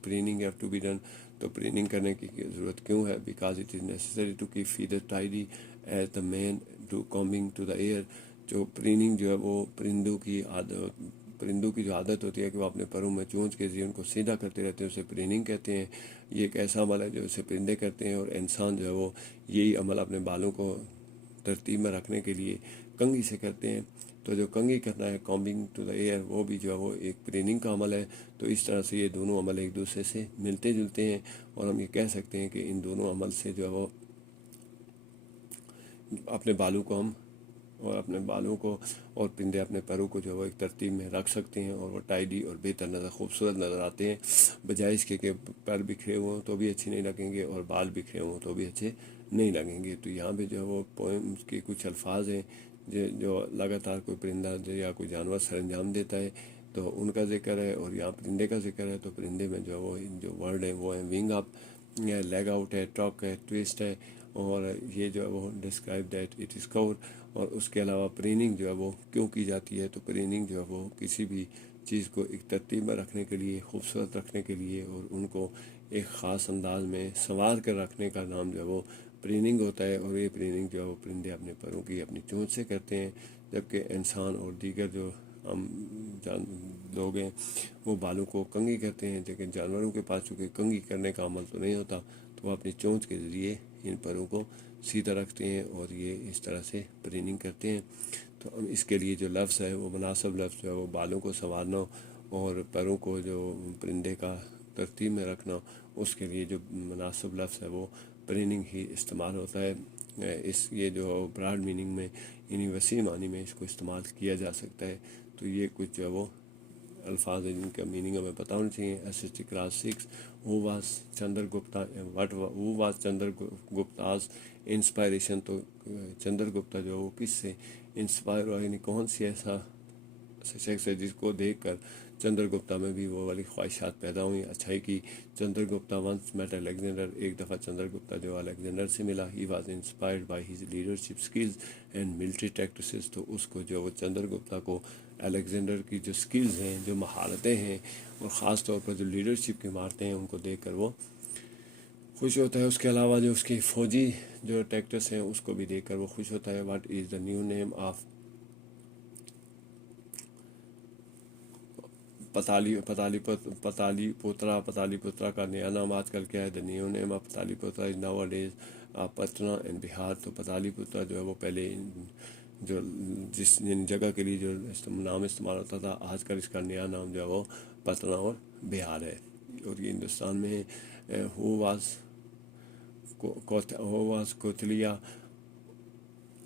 preening have to be done? تو پریننگ کرنے کی ضرورت کیوں ہے؟ Because it is necessary to keep feather tidy as the man do combing to the hair. جو preening جو ہے وہ پرندوں کی جو عادت ہوتی ہے کہ وہ اپنے پروں میں چونچ کے ذریعے ان کو سیدھا کرتے رہتے ہیں، اسے پریننگ کہتے ہیں. یہ ایک ایسا عمل ہے جو اسے پرندے کرتے ہیں، اور انسان جو ہے وہ یہی عمل اپنے بالوں کو ترتیب میں رکھنے کے لیے کنگھی سے کرتے ہیں. تو جو کنگھی کرنا ہے کامبنگ ٹو دا ایئر وہ بھی جو ہے وہ ایک پریننگ کا عمل ہے. تو اس طرح سے یہ دونوں عمل ایک دوسرے سے ملتے جلتے ہیں، اور ہم یہ کہہ سکتے ہیں کہ ان دونوں عمل سے جو ہے وہ اپنے بالوں کو اور پرندے اپنے پیروں کو جو ہے وہ ایک ترتیب میں رکھ سکتے ہیں، اور وہ ٹائڈی اور بہتر خوبصورت نظر آتے ہیں، بجائے اس کے کہ پیر بکھرے ہوں تو بھی اچھے نہیں لگیں گے اور بال بکھرے ہوں تو بھی اچھے نہیں لگیں گے. تو یہاں پہ جو ہے وہ پوئم کے کچھ الفاظ ہیں جو لگاتار کوئی پرندہ یا کوئی جانور سر انجام دیتا ہے تو ان کا ذکر ہے، اور یہاں پرندے کا ذکر ہے. تو پرندے میں جو وہ جو ورڈ ہیں وہ ہیں ونگ اپ، لیگ آؤٹ ہے، ٹاک ہے، ٹویسٹ ہے، اور یہ جو ہے وہ ڈسکرائب دیٹ اٹ از کور. اور اس کے علاوہ پریننگ جو ہے وہ کیوں کی جاتی ہے؟ تو پریننگ جو ہے وہ کسی بھی چیز کو ایک ترتیب میں رکھنے کے لیے، خوبصورت رکھنے کے لیے، اور ان کو ایک خاص انداز میں سنوار کر رکھنے کا نام جو ہے وہ پریننگ ہوتا ہے، اور یہ پریننگ جو ہے وہ پرندے اپنے پروں کی اپنی چونچ سے کرتے ہیں، جبکہ انسان اور دیگر جو ہم لوگ ہیں وہ بالوں کو کنگھی کرتے ہیں، لیکن جانوروں کے پاس چونکہ کنگھی کرنے کا عمل تو نہیں ہوتا، تو وہ اپنی چونچ کے ذریعے ان پروں کو سیدھا رکھتے ہیں اور یہ اس طرح سے پریننگ کرتے ہیں۔ تو اس کے لیے جو لفظ ہے وہ مناسب لفظ جو ہے وہ بالوں کو سنوارنا اور پروں کو جو پرندے کا ترتیب میں رکھنا، اس کے لیے جو مناسب لفظ ہے وہ پریننگ ہی استعمال ہوتا ہے۔ یہ جو براڈ میننگ میں یعنی وسیع معنی میں اس کو استعمال کیا جا سکتا ہے۔ تو یہ کچھ جو ہے وہ الفاظ ہیں جن کا میننگ ہمیں پتہ ہونا چاہیے۔ SST class 6 who was Chandragupta who was Chandragupta's inspiration, تو چندر گپتا جو وہ کس سے انسپائر ہوا، یعنی کون سی ایسا شخص ہے جس کو دیکھ کر چندر گپتا میں بھی وہ والی خواہشات پیدا ہوئیں اچھائی کی۔ Chandragupta once met Alexander, ایک دفعہ چندر گپتا جو الیگزینڈر سے ملا، he was inspired by his leadership skills and military tactics, تو اس کو جو وہ چندر گپتا کو الیگزینڈر کی جو اسکلز ہیں، جو مہارتیں ہیں، اور خاص طور پر جو لیڈرشپ کی مہارتیں ہیں، ان کو دیکھ کر وہ خوش ہوتا ہے۔ اس کے علاوہ جو اس کی فوجی جو ٹیکٹس ہیں اس کو بھی دیکھ کر وہ خوش ہوتا ہے۔ What is the new name of Pataliputra کا نیا نام آج کل کیا ہے؟ The new name of Pataliputra is nowadays Patna in Bihar. تو پتالی پوترا جو ہے وہ پہلے جو جس جگہ کے لیے جو نام استعمال ہوتا تھا، آج کل اس کا نیا نام جو ہے وہ پٹنہ اور بہار ہے، اور یہ ہندوستان میں ہے۔ Who was Kautilya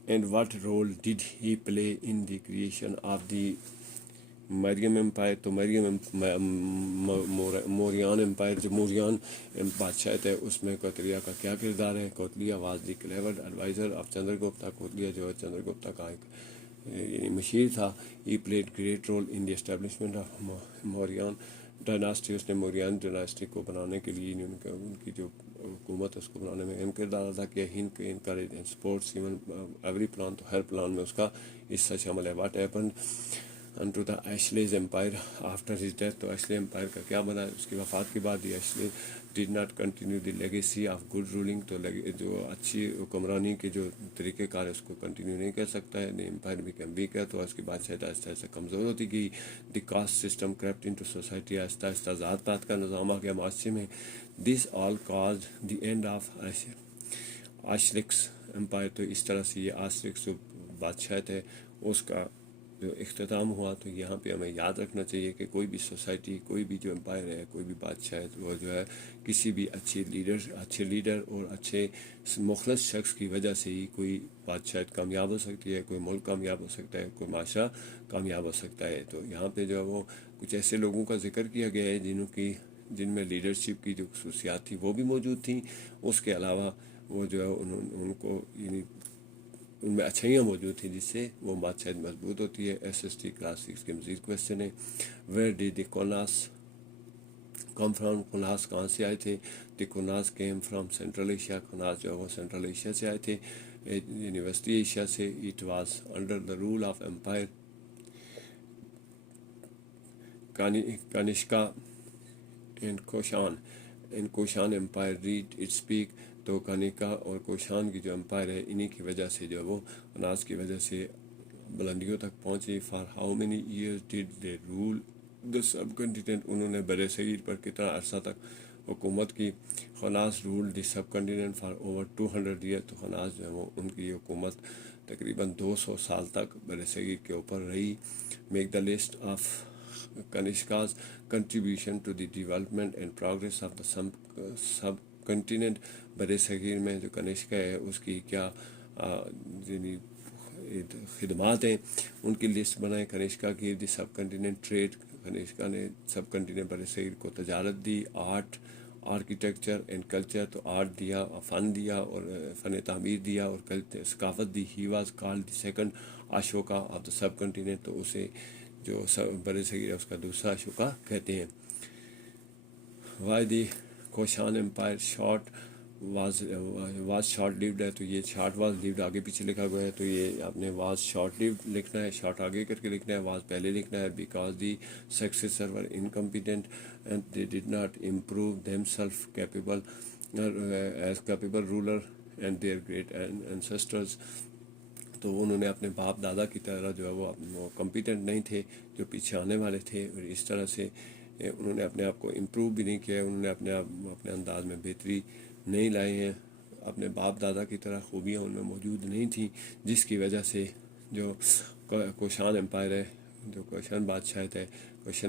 and what role did he play in the creation of the Mauryan empire? تو مریم موریان امپائر، جو موریان بادشاہت ہے، اس میں کوتلیا کا کیا کردار ہے؟ Kautilya was the clever advisor of Chandragupta. Kautilya جو ہے چندر گپتا کا ایک یعنی مشیر تھا۔ He played great role in the establishment of Mauryan dynasty, اس نے موریان ڈائناسٹی کو بنانے کے لیے ان کی جو حکومت اس کو بنانے میں اہم کردار ادا کیا۔ ہند کے encourage and supports even every plan, تو ہر پلان میں اس کا حصہ شامل ہے۔ What happened into the Ashoka's empire after his death? تو ایشلی امپائر کا کیا بنا اس کی وفات کے بعد؟ The Ashoka did not continue the legacy of good ruling, تو جو اچھی حکمرانی کے جو طریقہ کار ہے اس کو کنٹینیو نہیں کر سکتا ہے۔ دی امپائر بیکم ویک ہے، تو اس کی بادشاہت آہستہ آہستہ کمزور ہوتی گئی۔ The caste system crept into society, آہستہ آہستہ ذات پات کا نظام آ گیا معاشرے میں۔ This all caused the end of Ashoka's empire, تو اس طرح سے یہ آشلکس جو بادشاہت ہے اس کا جو اختتام ہوا۔ تو یہاں پہ ہمیں یاد رکھنا چاہیے کہ کوئی بھی سوسائٹی، کوئی بھی جو امپائر ہے، کوئی بھی بادشاہت، وہ جو ہے کسی بھی اچھے لیڈر اور اچھے مخلص شخص کی وجہ سے ہی کوئی بادشاہت کامیاب ہو سکتی ہے، کوئی ملک کامیاب ہو سکتا ہے، کوئی معاشرہ کامیاب ہو سکتا ہے۔ تو یہاں پہ جو ہے وہ کچھ ایسے لوگوں کا ذکر کیا گیا ہے جن میں لیڈرشپ کی جو خصوصیات تھیں وہ بھی موجود تھیں۔ اس کے علاوہ وہ جو ہے ان کو یعنی ان میں اچھائیاں موجود تھیں جس سے وہ بادشاہت مضبوط ہوتی ہے۔ SST کلاس 6 کے مزید کویشچن ہے۔ Where did the Kushans come from? Kushans کہاں سے آئے تھے؟ The Kushans came from central Asia, Kushans جو ہے وہ سینٹرل ایشیا سے آئے تھے، یونیورسٹی ایشیا سے۔ It was under the rule of empire Kanishka and Kushan, in Kushan empire reached its peak. تو کنیکا اور کوشان کی جو امپائر ہے انہی کی وجہ سے جو وہ اناس کی وجہ سے بلندیوں تک پہنچی۔ For how many years did they rule the subcontinent? انہوں نے برِ صغیر پر کتنا عرصہ تک حکومت کی؟ Kushans rule the subcontinent for over 200 year, تو خناس جو ہے وہ ان کی حکومت تقریباً 200 سال تک برِ صغیر کے اوپر رہی۔ Make the list of Kanishka's contribution to the development and progress of the subcontinent. برِ صغیر میں جو کنشکا ہے اس کی کیا یعنی خدمات ہیں ان کی لسٹ بنائیں۔ کنشکا کی دی سب کنٹیننٹ ٹریڈ، کنشکا نے سب کنٹیننٹ برِ صغیر کو تجارت دی۔ آرٹ، آرکیٹیکچر اینڈ کلچر، تو آرٹ دیا، فن دیا اور فن تعمیر دیا، اور ثقافت دی۔ He was called the second Ashoka of the subcontinent, تو اسے جو برِ صغیر ہے اس کا دوسرا اشوکا کہتے ہیں۔ Why the Kushan empire short was short lived ہے، تو یہ شارٹ واز لیوڈ آگے پیچھے لکھا گیا ہے، تو یہ آپ نے واز شارٹ لیوڈ لکھنا ہے، شارٹ آگے کر کے لکھنا ہے، واز پہلے لکھنا ہے۔ Because the successor were incompetent and they did not improve them self capable as capable ruler and their great ancestors. تو انہوں نے اپنے باپ دادا کی طرح جو ہے وہ کمپیٹنٹ نہیں تھے جو پیچھے آنے والے تھے، اور اس طرح سے انہوں نے اپنے آپ کو امپروو بھی نہیں کیا، انہوں نے اپنے انداز میں بہتری نہیں لائی ہیں. اپنے باپ دادا کی طرح خوبیاں ان میں موجود نہیں تھیں، جس کی وجہ سے جو کوشان امپائر ہے، جو کوشن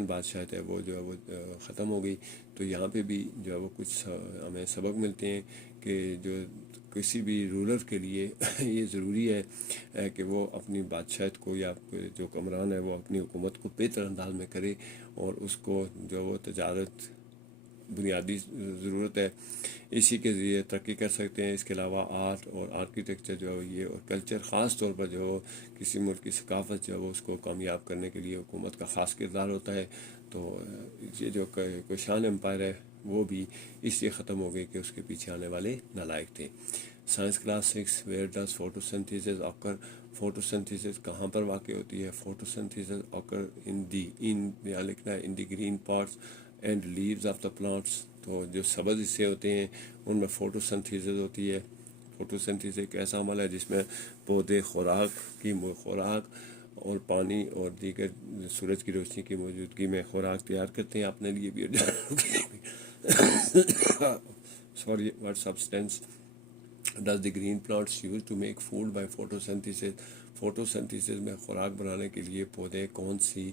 بادشاہت ہے وہ جو ہے وہ ختم ہو گئی. تو یہاں پہ بھی جو ہے وہ کچھ ہمیں سبق ملتے ہیں کہ جو کسی بھی رولر کے لیے یہ ضروری ہے کہ وہ اپنی بادشاہت کو یا جو حکمران ہے وہ اپنی حکومت کو بہتر انداز میں کرے، اور اس کو جو وہ تجارت بنیادی ضرورت ہے اسی کے ذریعے ترقی کر سکتے ہیں. اس کے علاوہ آرٹ اور آرکیٹیکچر جو ہے یہ اور کلچر خاص طور پر جو کسی ملک کی ثقافت جو ہے وہ اس کو کامیاب کرنے کے لیے حکومت کا خاص کردار ہوتا ہے. تو یہ جو کوشان امپائر ہے وہ بھی اس لیے ختم ہو گئی کہ اس کے پیچھے آنے والے نالائق تھے. Science class 6 where does photosynthesis آکر. فوٹوسنتھیسس کہاں پر واقع ہوتی ہے؟ فوٹوسنتھیسس آکر یہاں لکھنا ہے in the green parts and leaves of the plants. تو جو سبز حصے ہوتے ہیں ان میں فوٹوسنتھیسس ہوتی ہے. فوٹوسنتھیسس ایک ایسا عمل ہے جس میں پودے خوراک اور پانی اور دیگر سورج کی روشنی کی موجودگی میں خوراک تیار کرتے ہیں اپنے لیے بھی اور جانوروں کے لیے بھی. Sorry what substance does the green plants use to make food by photosynthesis. Photosynthesis میں خوراک بنانے کے لیے پودے کون سی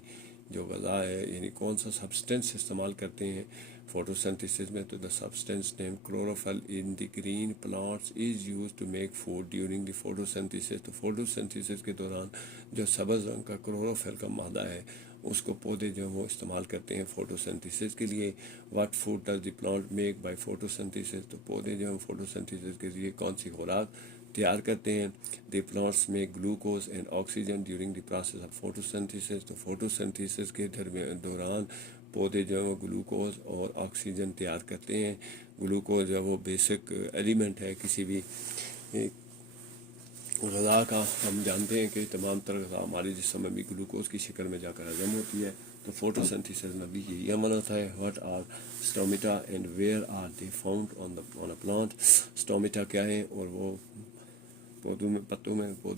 جو غذا ہے یعنی کون سا سبسٹینس استعمال کرتے ہیں فوٹوسنتھیسس میں؟ تو the substance name chlorophyll in the green plants is use to make food during the photosynthesis. تو فوٹوسنتھیسس کے دوران جو سبز رنگ کا کلوروفل کا مادہ ہے اس کو پودے جو وہ استعمال کرتے ہیں فوٹوسنتھیسس کے لیے. What food does the plant make by photosynthesis. تو پودے جو ہیں فوٹوسنتھیسس کے ذریعے کون سی خوراک تیار کرتے ہیں؟ دی پلانٹس میں glucose and oxygen during the process of photosynthesis. تو فوٹوسنتھیسس کے دوران پودے جو ہیں وہ گلوکوز اور آکسیجن تیار کرتے ہیں. گلوکوز جو ہے وہ بیسک ایلیمنٹ ہے کسی بھی غذا کا. ہم جانتے ہیں کہ تمام تر غذا ہمارے جسم میں بھی گلوکوز کی شکل میں جا کر ہضم ہوتی ہے. تو فوٹوسنتھیسس میں بھی یہی عمل ہوتا ہے. What are stomata and where are they found on a plant. Stomata کیا ہے اور وہ پودوں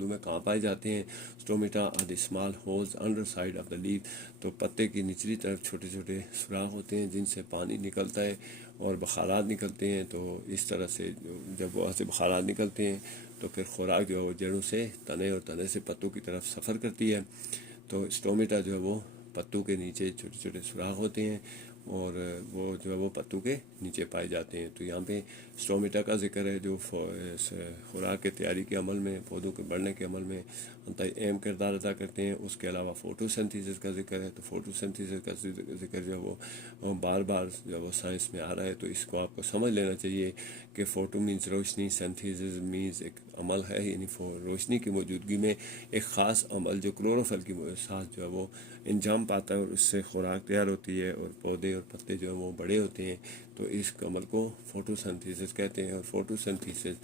میں کہاں پائے جاتے ہیں؟ Stomata are the small holes underside of the leaf. تو پتے کی نچلی طرف چھوٹے چھوٹے سوراخ ہوتے ہیں جن سے پانی نکلتا ہے اور بخارات نکلتے ہیں. تو اس طرح سے جب وہاں سے بخارات نکلتے ہیں تو پھر خوراک جو ہے وہ جڑوں سے تنے اور تنے سے پتوں کی طرف سفر کرتی ہے. تو اسٹومیٹا جو ہے وہ پتوں کے نیچے چھوٹے چھوٹے سوراخ ہوتے ہیں اور وہ جو ہے وہ پتوں کے نیچے پائے جاتے ہیں. تو یہاں پہ اسٹومیٹا کا ذکر ہے جو خوراک کے تیاری کے عمل میں پودوں کے بڑھنے کے عمل میں اہم کردار ادا کرتے ہیں. اس کے علاوہ فوٹوسنتھیسس کا ذکر ہے. تو فوٹوسنتھیسس کا ذکر جو ہے وہ بار بار جو ہے وہ سائنس میں آ رہا ہے. تو اس کو آپ کو سمجھ لینا چاہیے کہ فوٹو مینز روشنی، سنتھیسس مینز ایک عمل ہے یعنی روشنی کی موجودگی میں ایک خاص عمل جو کلوروفل کی ساتھ جو ہے وہ انجام پاتا ہے اور اس سے خوراک تیار ہوتی ہے اور پودے اور پتے جو ہیں وہ بڑے ہوتے ہیں. تو اس عمل کو فوٹوسنتھیسس کہتے ہیں. اور فوٹوسنتھیسس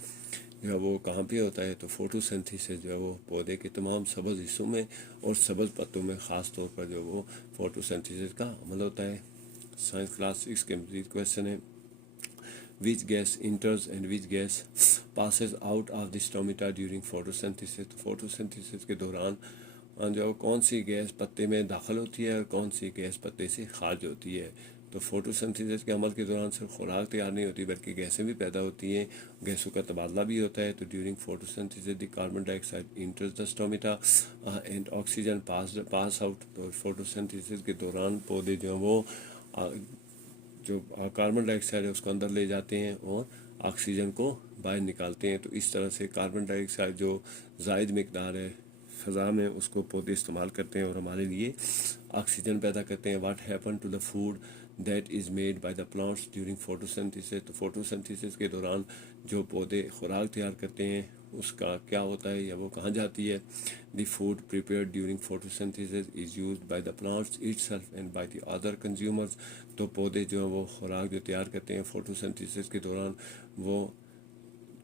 جو ہے وہ کہاں پہ ہوتا ہے؟ تو فوٹوسنتھیسس جو ہے وہ پودے کے تمام سبز حصوں میں اور سبز پتوں میں خاص طور پر جو وہ فوٹوسنتھیسس کا عمل ہوتا ہے. سائنس کلاس 6 کے مزید کویشچن ہے which gas enters and which gas passes out of the stomata during photosynthesis. تو فوٹوسنتھیسس کے دوران جو کون سی گیس پتے میں داخل ہوتی ہے اور کون سی گیس پتے سے خارج ہوتی ہے؟ تو فوٹوسنتھیسس کے عمل کے دوران صرف خوراک تیار نہیں ہوتی بلکہ گیسیں بھی پیدا ہوتی ہیں، گیسوں کا تبادلہ بھی ہوتا ہے. تو during photosynthesis the carbon dioxide enters the stomata and oxygen pass out. تو فوٹوسنتھیسس کے دوران پودے جو ہیں وہ جو کاربن ڈائی آکسائڈ ہے اس کو اندر لے جاتے ہیں اور آکسیجن کو باہر نکالتے ہیں. تو اس طرح سے کاربن ڈائی آکسائڈ جو زائد مقدار ہے فضا میں اس کو پودے استعمال کرتے ہیں اور ہمارے لیے آکسیجن پیدا کرتے ہیں. What happen to the food that is made by the plants during photosynthesis. تو فوٹوسنتھیسس کے دوران جو پودے خوراک تیار کرتے ہیں اس کا کیا ہوتا ہے یا وہ کہاں جاتی ہے؟ The food prepared during photosynthesis is used by the plants itself and by the other consumers. تو پودے جو ہیں وہ خوراک جو تیار کرتے ہیں فوٹوسنتھیسس کے دوران وہ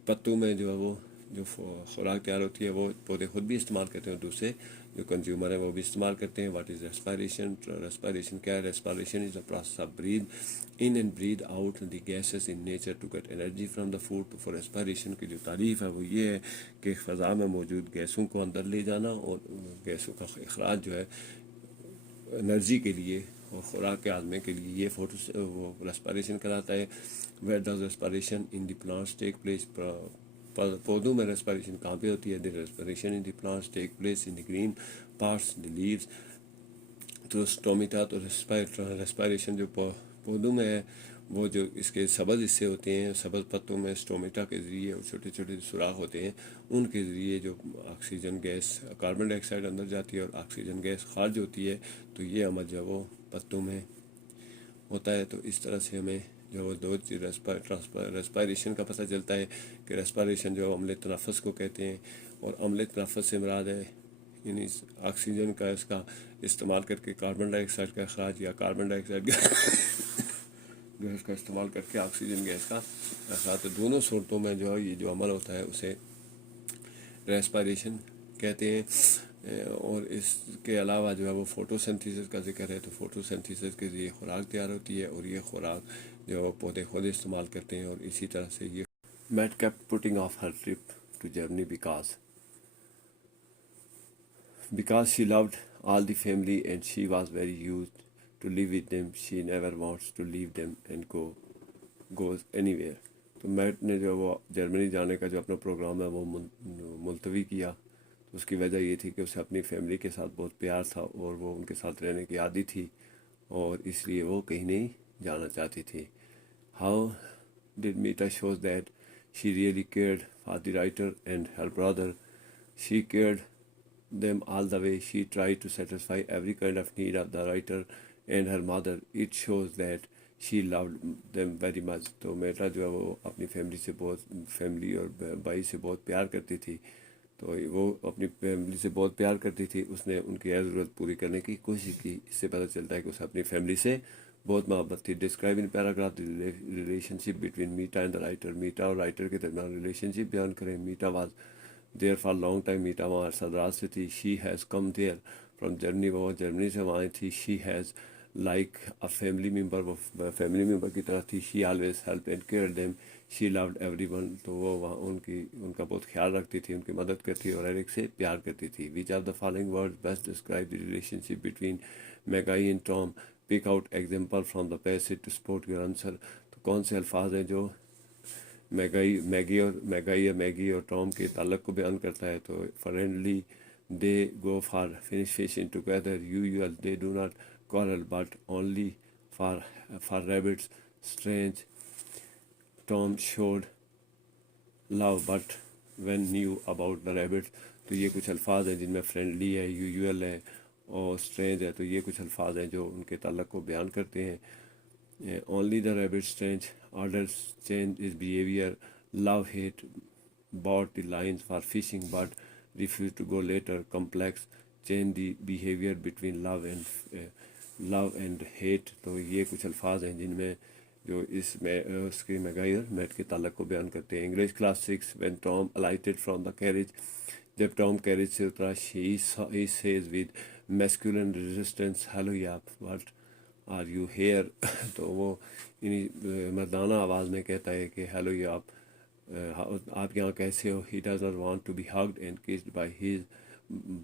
پتوں میں جو ہے وہ جو خوراک تیار ہوتی ہے وہ پودے خود بھی استعمال کرتے ہیں اور دوسرے جو کنزیومر ہیں وہ بھی استعمال کرتے ہیں. What is respiration? ریسپائریشن کیا ہے؟ Respiration is the process of breathe in and breathe out the gases in nature to get energy from the food. For respiration کی جو تعریف ہے وہ یہ ہے کہ فضا میں موجود گیسوں کو اندر لے جانا اور گیسوں کا اخراج جو ہے انرجی کے لیے اور خوراک کے ہاضمے کے لیے، یہ وہ ریسپائریشن کراتا ہے. Where does respiration in the plants take place? پودوں میں ریسپائریشن کہاں پہ ہوتی ہے؟ The respiration in the plants take place in the green parts the leaves to stomata. تو ریسپائریشن جو پودوں میں ہے وہ جو اس کے سبز حصے ہوتے ہیں، سبز پتوں میں اسٹومیٹا کے ذریعے اور چھوٹے چھوٹے سوراخ ہوتے ہیں، ان کے ذریعے جو آکسیجن گیس کاربن ڈائی آکسائڈ اندر جاتی ہے اور آکسیجن گیس خارج ہوتی ہے. تو یہ عمل جو ہے وہ پتوں میں ہوتا ہے. تو اس طرح سے ہمیں جو وہ دو چیز ریسپائریشن کا پتہ چلتا ہے کہ ریسپائریشن جو عمل تنفس کو کہتے ہیں، اور عمل تنفس سے مراد ہے یعنی آکسیجن کا اس کا استعمال کر کے کاربن ڈائی آکسائڈ کا اخراج، یا کاربن ڈائی آکسائڈ گیس کا استعمال کر کے آکسیجن گیس کا اخراج. تو دونوں صورتوں میں جو یہ جو عمل ہوتا ہے اسے ریسپائریشن کہتے ہیں. اور اس کے علاوہ جو ہے وہ فوٹو سنتھیسس کا ذکر ہے. تو فوٹو سنتھیسس کے ذریعے خوراک تیار ہوتی ہے اور یہ خوراک جو وہ پودے خود استعمال کرتے ہیں. اور اسی طرح سے یہ Meta kept putting off her trip to Germany because she loved all the family and she was very used to live with them. She never wants to leave them and goes anywhere. تو meat نے جو وہ جرمنی جانے کا جو اپنا programme ہے وہ ملتوی کیا. تو اس کی وجہ یہ تھی کہ اسے اپنی فیملی کے ساتھ بہت پیار تھا اور وہ ان کے ساتھ رہنے کی عادی تھی، اور اس لیے وہ کہیں نہیں جانا چاہتی تھی. How did Meta shows that she really cared for the writer and her brother. She cared them all the way. She tried to satisfy every kind of need of the writer and her mother. It shows that she loved them very much. تو meta جو ہے وہ اپنی family اور بھائی سے بہت پیار کرتی تھی. تو وہ اپنی فیملی سے بہت پیار کرتی تھی، اس نے ان کی ہر ضرورت پوری کرنے کی کوشش کی. اس سے پتہ چلتا ہے کہ اسے اپنی فیملی سے بہت محبت تھی. Describe in paragraph relationship between Meta and the writer. Meta اور رائٹر کے درمیان ریلیشن شپ بیان کریں. Meta was there for long time. Meta وہاں عرصہ دراز سے تھی. She has come there from Germany. وہ جرمنی سے وہاں تھی. She has like a family member. وہ فیملی ممبر کی طرح تھی. She always help and care them. She loved everyone. تو وہ وہاں ان کا بہت خیال رکھتی تھی، ان کی مدد کرتی اور ہر ایک سے پیار کرتی تھی. Which of the following word best describe the relationship between Maggie and Tom. Pick out example from the passage to support your answer. تو کون سے الفاظ ہیں جو میگی اور ٹام کے تعلق کو بیان کرتا ہے؟ تو friendly they go for fishing together. Usually they do not quarrel but only for rabbits. Strange Tom showed love but when knew about the rabbits. تو یہ کچھ الفاظ ہیں جن میں فرینڈلی ہے، یوزول ہے اور اسٹرینج ہے. تو یہ کچھ الفاظ ہیں جو ان کے تعلق کو بیان کرتے ہیں. only the rabbit. Strange orders change his behavior. Love hate bought the lines for fishing but refused to go later. Complex change the behavior between love and hate. تو یہ کچھ الفاظ ہیں جن میں جو اس کی میگائی اور میٹ کے تعلق کو بیان کرتے ہیں. English class 6. when Tom alighted from the carriage. جب ٹام کیریج سے اترا. he says with masculine resistance hello yap what are you here. تو وہ مردانہ آواز میں کہتا ہے کہ ہیلو یاپ، آپ یہاں کیسے ہو. he does not want to be hugged and kissed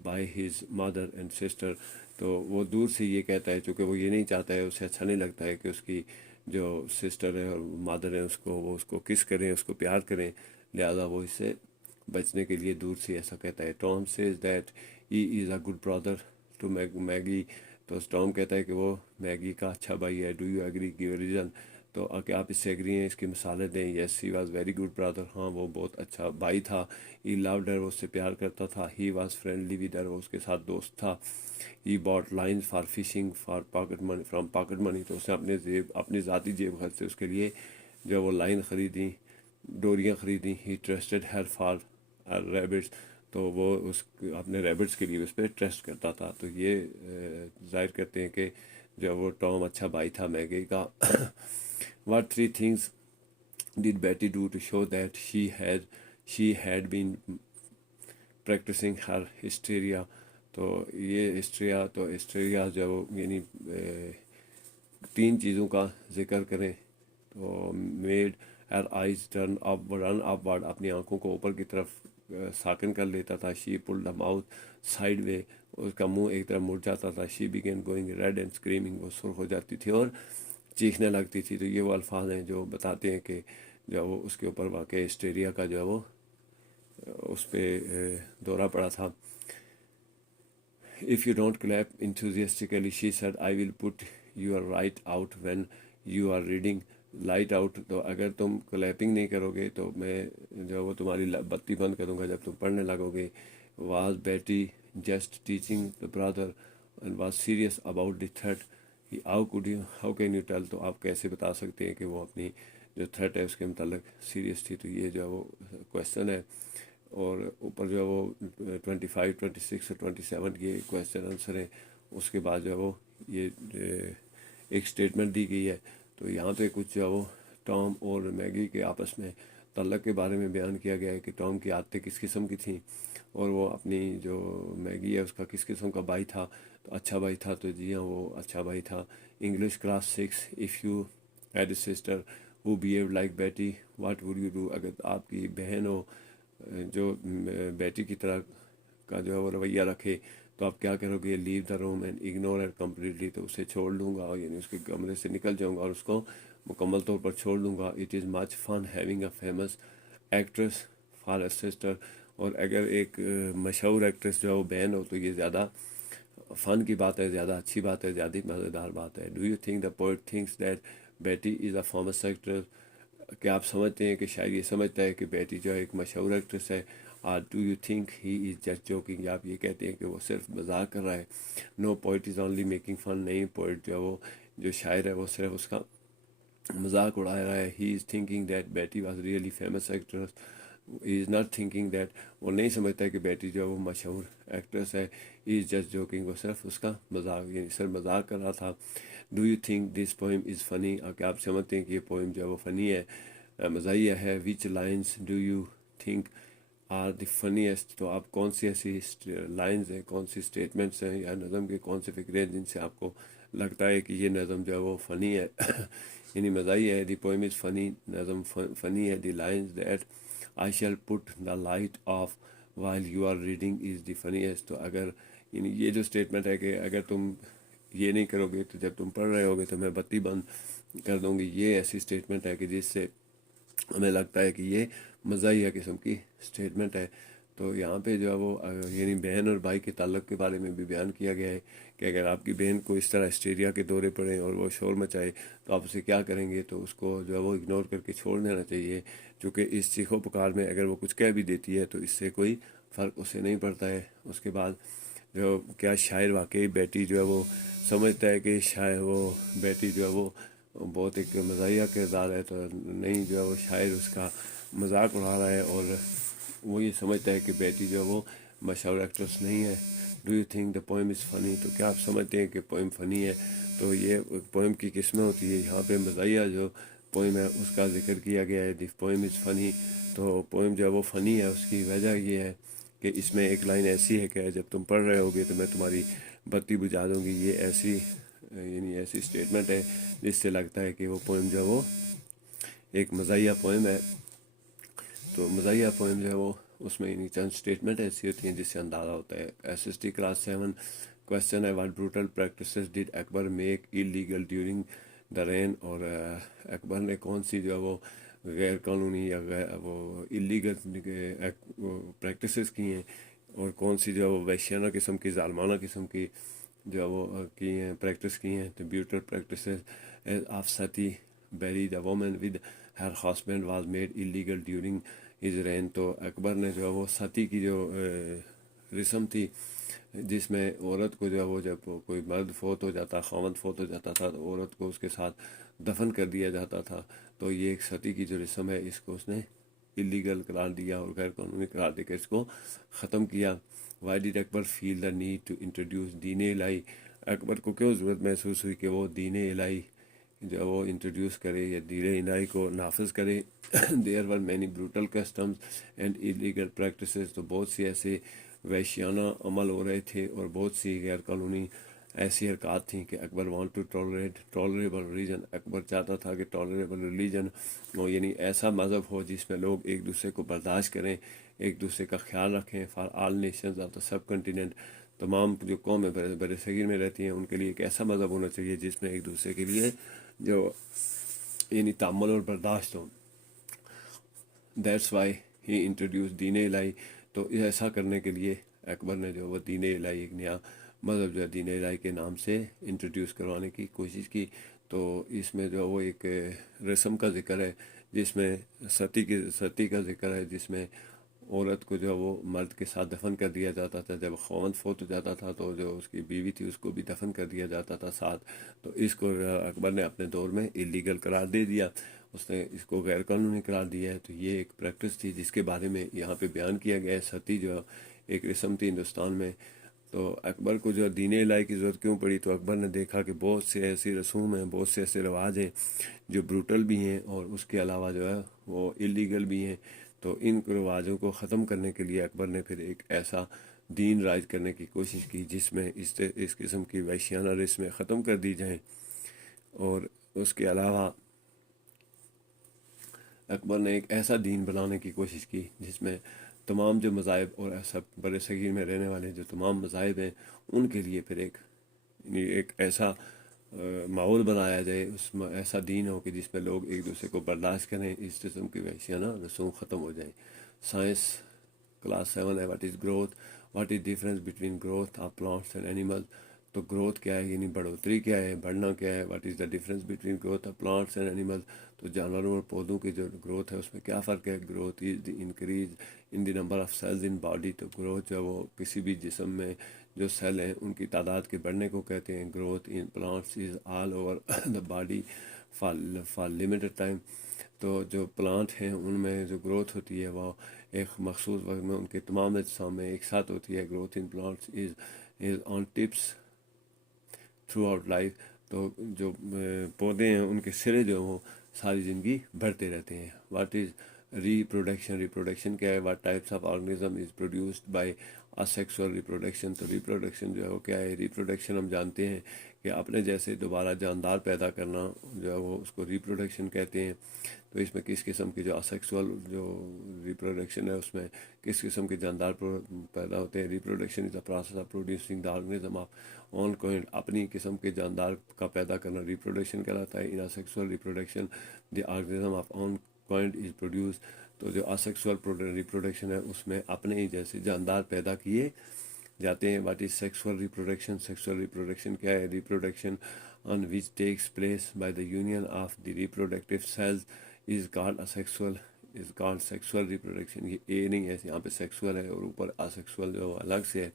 by his mother and sister. تو وہ دور سے یہ کہتا ہے چونکہ وہ یہ نہیں چاہتا ہے، اسے اچھا نہیں لگتا ہے کہ اس کی جو سسٹر ہے اور مادر ہے وہ اس کو کس کریں، اس کو پیار کریں، لہذا وہ اس سے بچنے کے لیے دور سے ایسا کہتا ہے. Tom says that he is a good brother to Maggie. تو ٹام کہتا ہے کہ وہ میگی کا اچھا بھائی ہے. Do you agree? Give reason. تو کیا آپ اس سے ایگری ہیں؟ اس کی مثالیں دیں. Yes he was very good brother. ہاں وہ بہت اچھا بھائی تھا. He loved her. وہ اس سے پیار کرتا تھا. He was friendly with her. وہ اس کے ساتھ دوست تھا. He bait lines for fishing for pocket money from pocket money. تو اس نے اپنی ذاتی جیب خرچ سے اس کے لیے جو وہ لائن خریدیں، ڈوریاں خریدیں. ہی ٹرسٹڈ ہر فار ریبٹس. تو وہ اپنے ریبٹس کے لیے اس پہ ٹرسٹ کرتا تھا. تو یہ ظاہر کرتے ہیں کہ جو وہ ٹام اچھا بھائی تھا میگی کا. What 3 things did Betty do to show that she had she had been practising her hysteria. تو یہ ہسٹیریا جو وہ یعنی 3 چیزوں کا ذکر کریں تو میڈ ہر آئیز رن اپ ورڈ، اپنی آنکھوں کو اوپر کی طرف ساکن کر لیتا تھا. شی پل دا ماؤتھ سائڈ وے، اس کا منہ ایک طرف مڑ جاتا تھا. شی بیگن گوئنگ ریڈ اینڈ اسکریمنگ، وہ سرخ ہو جاتی تھی اور چیخنے لگتی تھی. تو یہ وہ الفاظ ہیں جو بتاتے ہیں کہ جو وہ اس کے اوپر واقع ہسٹیریا کا جو ہے وہ اس پہ دورہ پڑا تھا. If you don't clap enthusiastically, she said, I will put your light out when you are reading. Light out, تو اگر تم کلیپنگ نہیں کرو گے تو میں جو وہ تمہاری بتی بند کروں گا جب تم پڑھنے لگو گے. واز بیٹی just teaching the brother and was serious about the threat. How can you tell, تو آپ کیسے بتا سکتے ہیں کہ وہ اپنی جو تھریٹ ہے اس کے متعلق سیریس تھی. تو یہ جو ہے وہ کویشچن ہے. اور اوپر جو ہے وہ 25 26 اور 27 یہ کویشچن آنسر ہے. اس کے بعد جو ہے وہ یہ ایک اسٹیٹمنٹ دی گئی ہے. تو یہاں پہ کچھ جو ہے وہ ٹام اور میگی کے آپس میں تعلق کے بارے میں بیان کیا گیا ہے کہ ٹام کی عادتیں کس قسم کی تھیں اور وہ اپنی جو میگی ہے اس کا کس قسم کا بھائی تھا. تو اچھا بھائی تھا. تو جی ہاں وہ اچھا بھائی تھا. English class 6. If you had a sister who behave like بیٹی واٹ وڈ یو ڈو. اگر آپ کی بہن ہو جو بیٹی کی طرح کا جو ہے وہ رویہ رکھے تو آپ کیا کرو گے. Leave the room and ignore it completely, تو اسے چھوڑ دوں گا، یعنی اس کے کمرے سے نکل جاؤں گا اور اس کو مکمل طور پر چھوڑ دوں گا. It is much fun having a famous actress for a sister. اور اگر ایک مشہور ایکٹریس جو ہے وہ بہن ہو تو یہ زیادہ فن کی بات ہے، زیادہ اچھی بات ہے، زیادہ مزیدار بات ہے. Do you think the poet thinks that بیٹی از اے فیمس ایکٹریس. کیا آپ سمجھتے ہیں کہ شاعر یہ سمجھتا ہے کہ بیٹی جو ہے ایک مشہور ایکٹریس ہے. Do you think he is just joking, آپ یہ کہتے ہیں کہ وہ صرف مذاق کر رہا ہے. No poet is only making fun, نہیں پوئٹ جو ہے وہ جو شاعر ہے وہ صرف اس کا مذاق اڑا رہا ہے. ہی از تھنکنگ دیٹ بیٹی was really famous actress. He is not thinking that, وہ نہیں سمجھتا ہے کہ بیٹی جو ہے وہ مشہور ایکٹریس ہے. ہی از جسٹ جوکنگ، وہ صرف اس کا مذاق یعنی صرف مذاق کر رہا تھا. Do you think this poem is funny, کیا آپ سمجھتے ہیں کہ یہ پوئم جو ہے وہ فنی ہے، مزاحیہ ہے. Which lines do you think are the funniest, تو آپ کون سی ایسی لائنز ہیں، کون سی اسٹیٹمنٹس ہیں یا نظم کے کون سے فقرے ہیں جن سے آپ کو لگتا ہے کہ یہ نظم جو ہے وہ فنی ہے یعنی مزاحیہ ہے. دی پوئم از فنی، نظم فنی ہے. The lines that I shall put the light off while you are reading is the funniest. تو اگر یعنی یہ جو اسٹیٹمنٹ ہے کہ اگر تم یہ نہیں کرو گے تو جب تم پڑھ رہے ہوگے تو میں بتی بند کر دوں گی، یہ ایسی اسٹیٹمنٹ ہے کہ جس سے ہمیں لگتا ہے کہ یہ مزاحیہ قسم کی اسٹیٹمنٹ ہے. تو یہاں پہ جو ہے وہ یعنی بہن اور بھائی کے تعلق کے بارے میں بھی بیان کیا گیا ہے کہ اگر آپ کی بہن کو اس طرح ہسٹیریا کے دورے پڑیں اور وہ شور مچائے تو آپ اسے کیا کریں گے. تو اس کو جو ہے وہ اگنور کر کے چھوڑ دینا چاہیے، چونکہ اس چیخو پکار میں اگر وہ کچھ کہہ بھی دیتی ہے تو اس سے کوئی فرق اسے نہیں پڑتا ہے. اس کے بعد جو کیا شاعر واقعی بیٹی جو ہے وہ سمجھتا ہے کہ شاعر وہ بیٹی جو ہے وہ بہت ایک مزاحیہ کردار ہے، تو نہیں جو ہے وہ شاعر اس کا مذاق اڑا رہا ہے اور وہ یہ سمجھتا ہے کہ بیٹی جو ہے وہ مشہور ایکٹریس نہیں ہے. Do you think the poem is funny, تو کیا آپ سمجھتے ہیں کہ پوئم فنی ہے. تو یہ پوئم کی قسمیں ہوتی ہے، یہاں پہ مزاحیہ جو پوئم ہے اس کا ذکر کیا گیا ہے. دی پوئم از فنی، تو پوئم جو ہے وہ فنی ہے. اس کی وجہ یہ ہے کہ اس میں ایک لائن ایسی ہے کہ جب تم پڑھ رہے ہوگے تو میں تمہاری بتی بجھا دوں گی. یہ ایسی یعنی ایسی اسٹیٹمنٹ ہے جس سے لگتا ہے کہ وہ پوئم جو ہے وہ ایک مزاحیہ پوئم ہے. تو مزاحیہ پوئم جو ہے وہ اس میں یعنی چند اسٹیٹمنٹ ایسی ہوتی ہیں جس سے اندازہ ہوتا ہے. S S T class 7 question ہے، what brutal practices did Akbar make illegal during the reign. اور اکبر نے کون سی جو ہے وہ غیر قانونی یا وہ ایلیگل پریکٹسز کی ہیں اور کون سی جو ہے وہ وحشیانہ قسم کی ظالمانہ قسم کی جو ہے وہ کی ہیں پریکٹس کی ہیں. تو بیوٹل practices of sati bury the woman with her husband was made illegal during his reign. تو اکبر نے جو ہے وہ ستی کی جو رسم تھی جس میں عورت کو جو ہے وہ جب کوئی مرد فوت ہو جاتا، خاوند فوت ہو جاتا تھا تو عورت کو اس کے ساتھ دفن کر دیا جاتا تھا. تو یہ ایک ستی کی جو رسم ہے اس کو اس نے ایلیگل قرار دیا اور غیر قانونی قرار دے کے اس کو ختم کیا. Why did Akbar feel the need to introduce Din Ilahi, Akbar کو کیوں ضرورت محسوس ہوئی کہ وہ دین الہی جو وہ انٹروڈیوس کرے یا دین الہی کو نافذ کرے. There were many brutal customs and illegal practices, تو بہت سی ایسے وحشیانہ عمل ہو رہے تھے اور بہت سی غیر قانونی ایسی حرکات تھیں کہ اکبر وانٹ ٹو ٹالریبل ریلیجن. اکبر چاہتا تھا کہ ٹالریبل ریلیجن ہو، یعنی ایسا مذہب ہو جس میں لوگ ایک دوسرے کو برداشت کریں، ایک دوسرے کا خیال رکھیں. For all nations of the subcontinent, تمام جو قومیں بر صغیر میں رہتی ہیں ان کے لیے ایک ایسا مذہب ہونا چاہیے جس میں ایک دوسرے کے لیے جو یعنی تحمل اور برداشت ہو. That's why he introduce Din الہی. تو ایسا کرنے کے لیے اکبر نے جو وہ دین الہی، ایک نیا مذہب جو ہے دین الہی کے نام سے انٹروڈیوس کروانے کی کوشش کی. تو اس میں جو وہ ایک رسم کا ذکر ہے جس میں ستی کا ذکر ہے، جس میں عورت کو جو وہ مرد کے ساتھ دفن کر دیا جاتا تھا. جب خاوند فوت ہو جاتا تھا تو جو اس کی بیوی تھی اس کو بھی دفن کر دیا جاتا تھا ساتھ. تو اس کو اکبر نے اپنے دور میں ایلیگل قرار دے دیا، اس نے اس کو غیر قانونی قرار دیا ہے. تو یہ ایک پریکٹس تھی جس کے بارے میں یہاں پہ بیان کیا گیا ہے. ستی جو ایک رسم تھی ہندوستان میں. تو اکبر کو جو دین الہی کی ضرورت کیوں پڑی؟ تو اکبر نے دیکھا کہ بہت سے ایسی رسوم ہیں، بہت سے ایسے رواج ہیں جو بروٹل بھی ہیں اور اس کے علاوہ جو ہے وہ ایلیگل بھی ہیں. تو ان رواجوں کو ختم کرنے کے لیے اکبر نے پھر ایک ایسا دین رائج کرنے کی کوشش کی جس میں اس قسم کی وحشیانہ رسمیں ختم کر دی جائیں. اور اس کے علاوہ اکبر نے ایک ایسا دین بنانے کی کوشش کی جس میں تمام جو مذاہب اور سب بر صغیر میں رہنے والے جو تمام مذاہب ہیں ان کے لیے پھر ایک ایسا ماحول بنایا جائے، ایسا دین ہو کہ جس میں لوگ ایک دوسرے کو برداشت کریں، اس قسم کی وحشیانہ رسوم ختم ہو جائیں. سائنس کلاس 7 ہے. What is growth? What is difference between growth of plants and animal. تو گروتھ کیا ہے، یعنی بڑھوتری کیا ہے، بڑھنا کیا ہے. What is the difference between growth of plants and animal. تو جانوروں اور پودوں کی جو گروتھ ہے اس میں کیا فرق ہے؟ Growth is the increase in the number of cells in body. تو گروتھ جو ہے وہ کسی بھی جسم میں جو سیل ہیں ان کی تعداد کے بڑھنے کو کہتے ہیں. Growth in plants is all over the body for limited time. تو جو پلانٹ ہیں ان میں جو گروتھ ہوتی ہے وہ ایک مخصوص وقت میں ان کے تمام اجسام میں ایک ساتھ ہوتی ہے. Growth in plants is on tips through out life. تو جو پودے ہیں ان کے سرے جو وہ ساری زندگی بڑھتے رہتے ہیں. واٹ از ریپروڈکشن کیا ہے؟ What types of organism is produced by asexual reproduction. تو ریپروڈکشن جو ہے وہ کیا ہے؟ ریپروڈکشن ہم جانتے ہیں کہ اپنے جیسے دوبارہ جاندار پیدا کرنا جو ہے وہ اس کو ریپروڈکشن کہتے ہیں. تو اس میں کس قسم کی جو اسیکسول جو ریپروڈکشن ہے اس میں کس قسم کے جاندار پیدا ہوتے ہیں. Reproduction is the process of producing the organism of own coined. اپنی قسم کے جاندار کا پیدا کرنا ریپروڈکشن کہلاتا ہے. In asexual reproduction the organism of own kind is produce. تو جو اسیکسول ریپروڈکشن ہے اس میں اپنے ہی جیسے جاندار پیدا کیے جاتے ہیں. What is sexual reproduction? Sexual reproduction کیا ہے؟ Reproduction on which takes place by the union of the reproductive cells is called sexual reproduction. یہ اے نہیں ہے یہاں پہ سیکسول ہے اور اوپر asexual جو الگ سے ہے.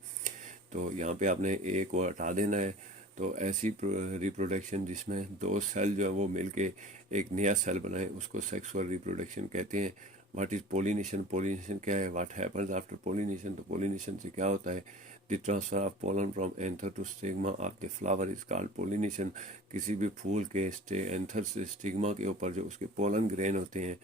تو یہاں پہ آپ نے اے کو ہٹا دینا ہے. تو ایسی ریپروڈکشن جس میں دو سیل جو ہے وہ مل کے ایک نیا سیل بنائیں اس کو سیکسول ریپروڈکشن کہتے ہیں. What is pollination? پولینیشن کیا ہے؟ What happens after pollination? تو پولینیشن سے کیا ہوتا ہے؟ The transfer of pollen from anther to stigma of the flower is called pollination. کسی بھی پھول کے اینتھر سے اسٹگما کے اوپر جو اس کے پولن گرین ہوتے ہیں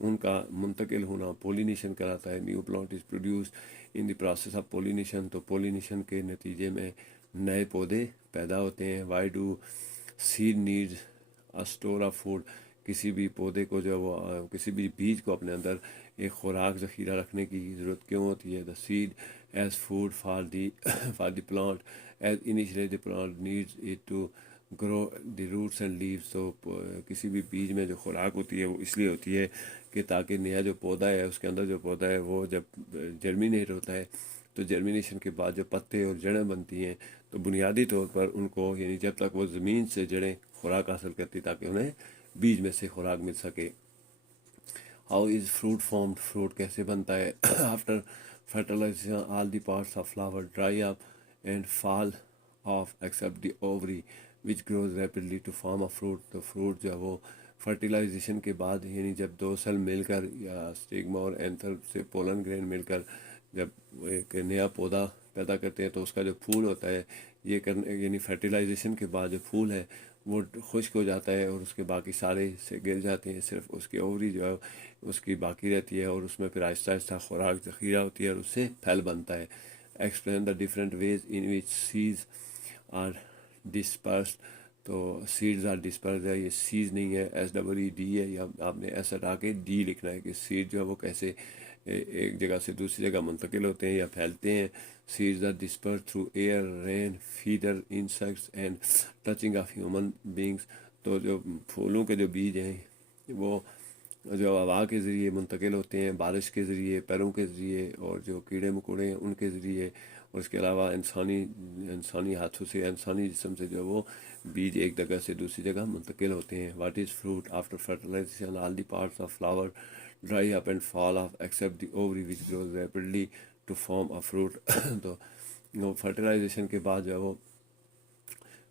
ان کا منتقل ہونا پولینیشن کراتا ہے. New plant is produce in the process of pollination. تو پولینیشن کے نتیجے میں نئے پودے پیدا ہوتے ہیں. Why do seed needs a store of food. کسی بھی پودے کو جو وہ کسی بھی بیج کو اپنے اندر ایک خوراک ذخیرہ رکھنے کی ضرورت کیوں ہوتی ہے؟ The seed is food for the plant as initially the plant needs it to grow the roots and leaves. تو کسی بھی بیج میں جو خوراک ہوتی ہے وہ اس لیے ہوتی ہے کہ تاکہ نیا جو پودا ہے اس کے اندر جو پودا ہے وہ جب جرمینیٹ ہوتا ہے تو جرمینیشن کے بعد جو پتے اور جڑیں بنتی ہیں تو بنیادی طور پر ان کو یعنی جب تک وہ زمین سے جڑیں خوراک حاصل کرتی تاکہ انہیں بیج میں سے خوراک مل سکے. How is fruit formed? Fruit کیسے بنتا ہے؟ After fertilisation all the parts of flower dry up and fall off except the ovary which grows rapidly to form a fruit. تو فروٹ جو ہے وہ فرٹیلائزیشن کے بعد یعنی جب دو سیل مل کر یا اسٹگما اور اینتھر سے پولن گرین مل کر جب ایک نیا پودا پیدا کرتے ہیں تو اس کا جو پھول ہوتا ہے یہ کرنے یعنی فرٹیلائزیشن کے بعد جو پھول ہے وہ خشک ہو جاتا ہے اور اس کے باقی سارے سے گر جاتے ہیں، صرف اس کی اوری جو ہے اس کی باقی رہتی ہے، اور اس میں پھر آہستہ آہستہ خوراک ذخیرہ ہوتی ہے اور اس سے پھل بنتا ہے۔ Explain the different ways in which سیز آر ڈسپرسڈ۔ تو سیڈز آر ڈسپرس ہے، یہ سیز نہیں ہے، SEED ہے، یا آپ نے ایسا ہٹا کے ڈی لکھنا ہے کہ سیڈ جو ہے وہ کیسے ایک جگہ سے دوسری جگہ منتقل ہوتے ہیں یا پھیلتے ہیں۔ Seeds are disperse through air, rain, feather, insects and touching of human beings. تو جو پھولوں کے جو بیج ہیں وہ جو ہوا کے ذریعے منتقل ہوتے ہیں، بارش کے ذریعے، پیروں کے ذریعے، اور جو کیڑے مکوڑے ہیں ان کے ذریعے، اور اس کے علاوہ انسانی ہاتھوں سے، انسانی جسم سے جو وہ بیج ایک جگہ سے دوسری جگہ منتقل ہوتے ہیں۔ What is fruit? After fertilisation all the parts of flower dry up and fall off except the ovary which grows rapidly to form a fruit. تو فرٹیلائزیشن کے بعد جو ہے وہ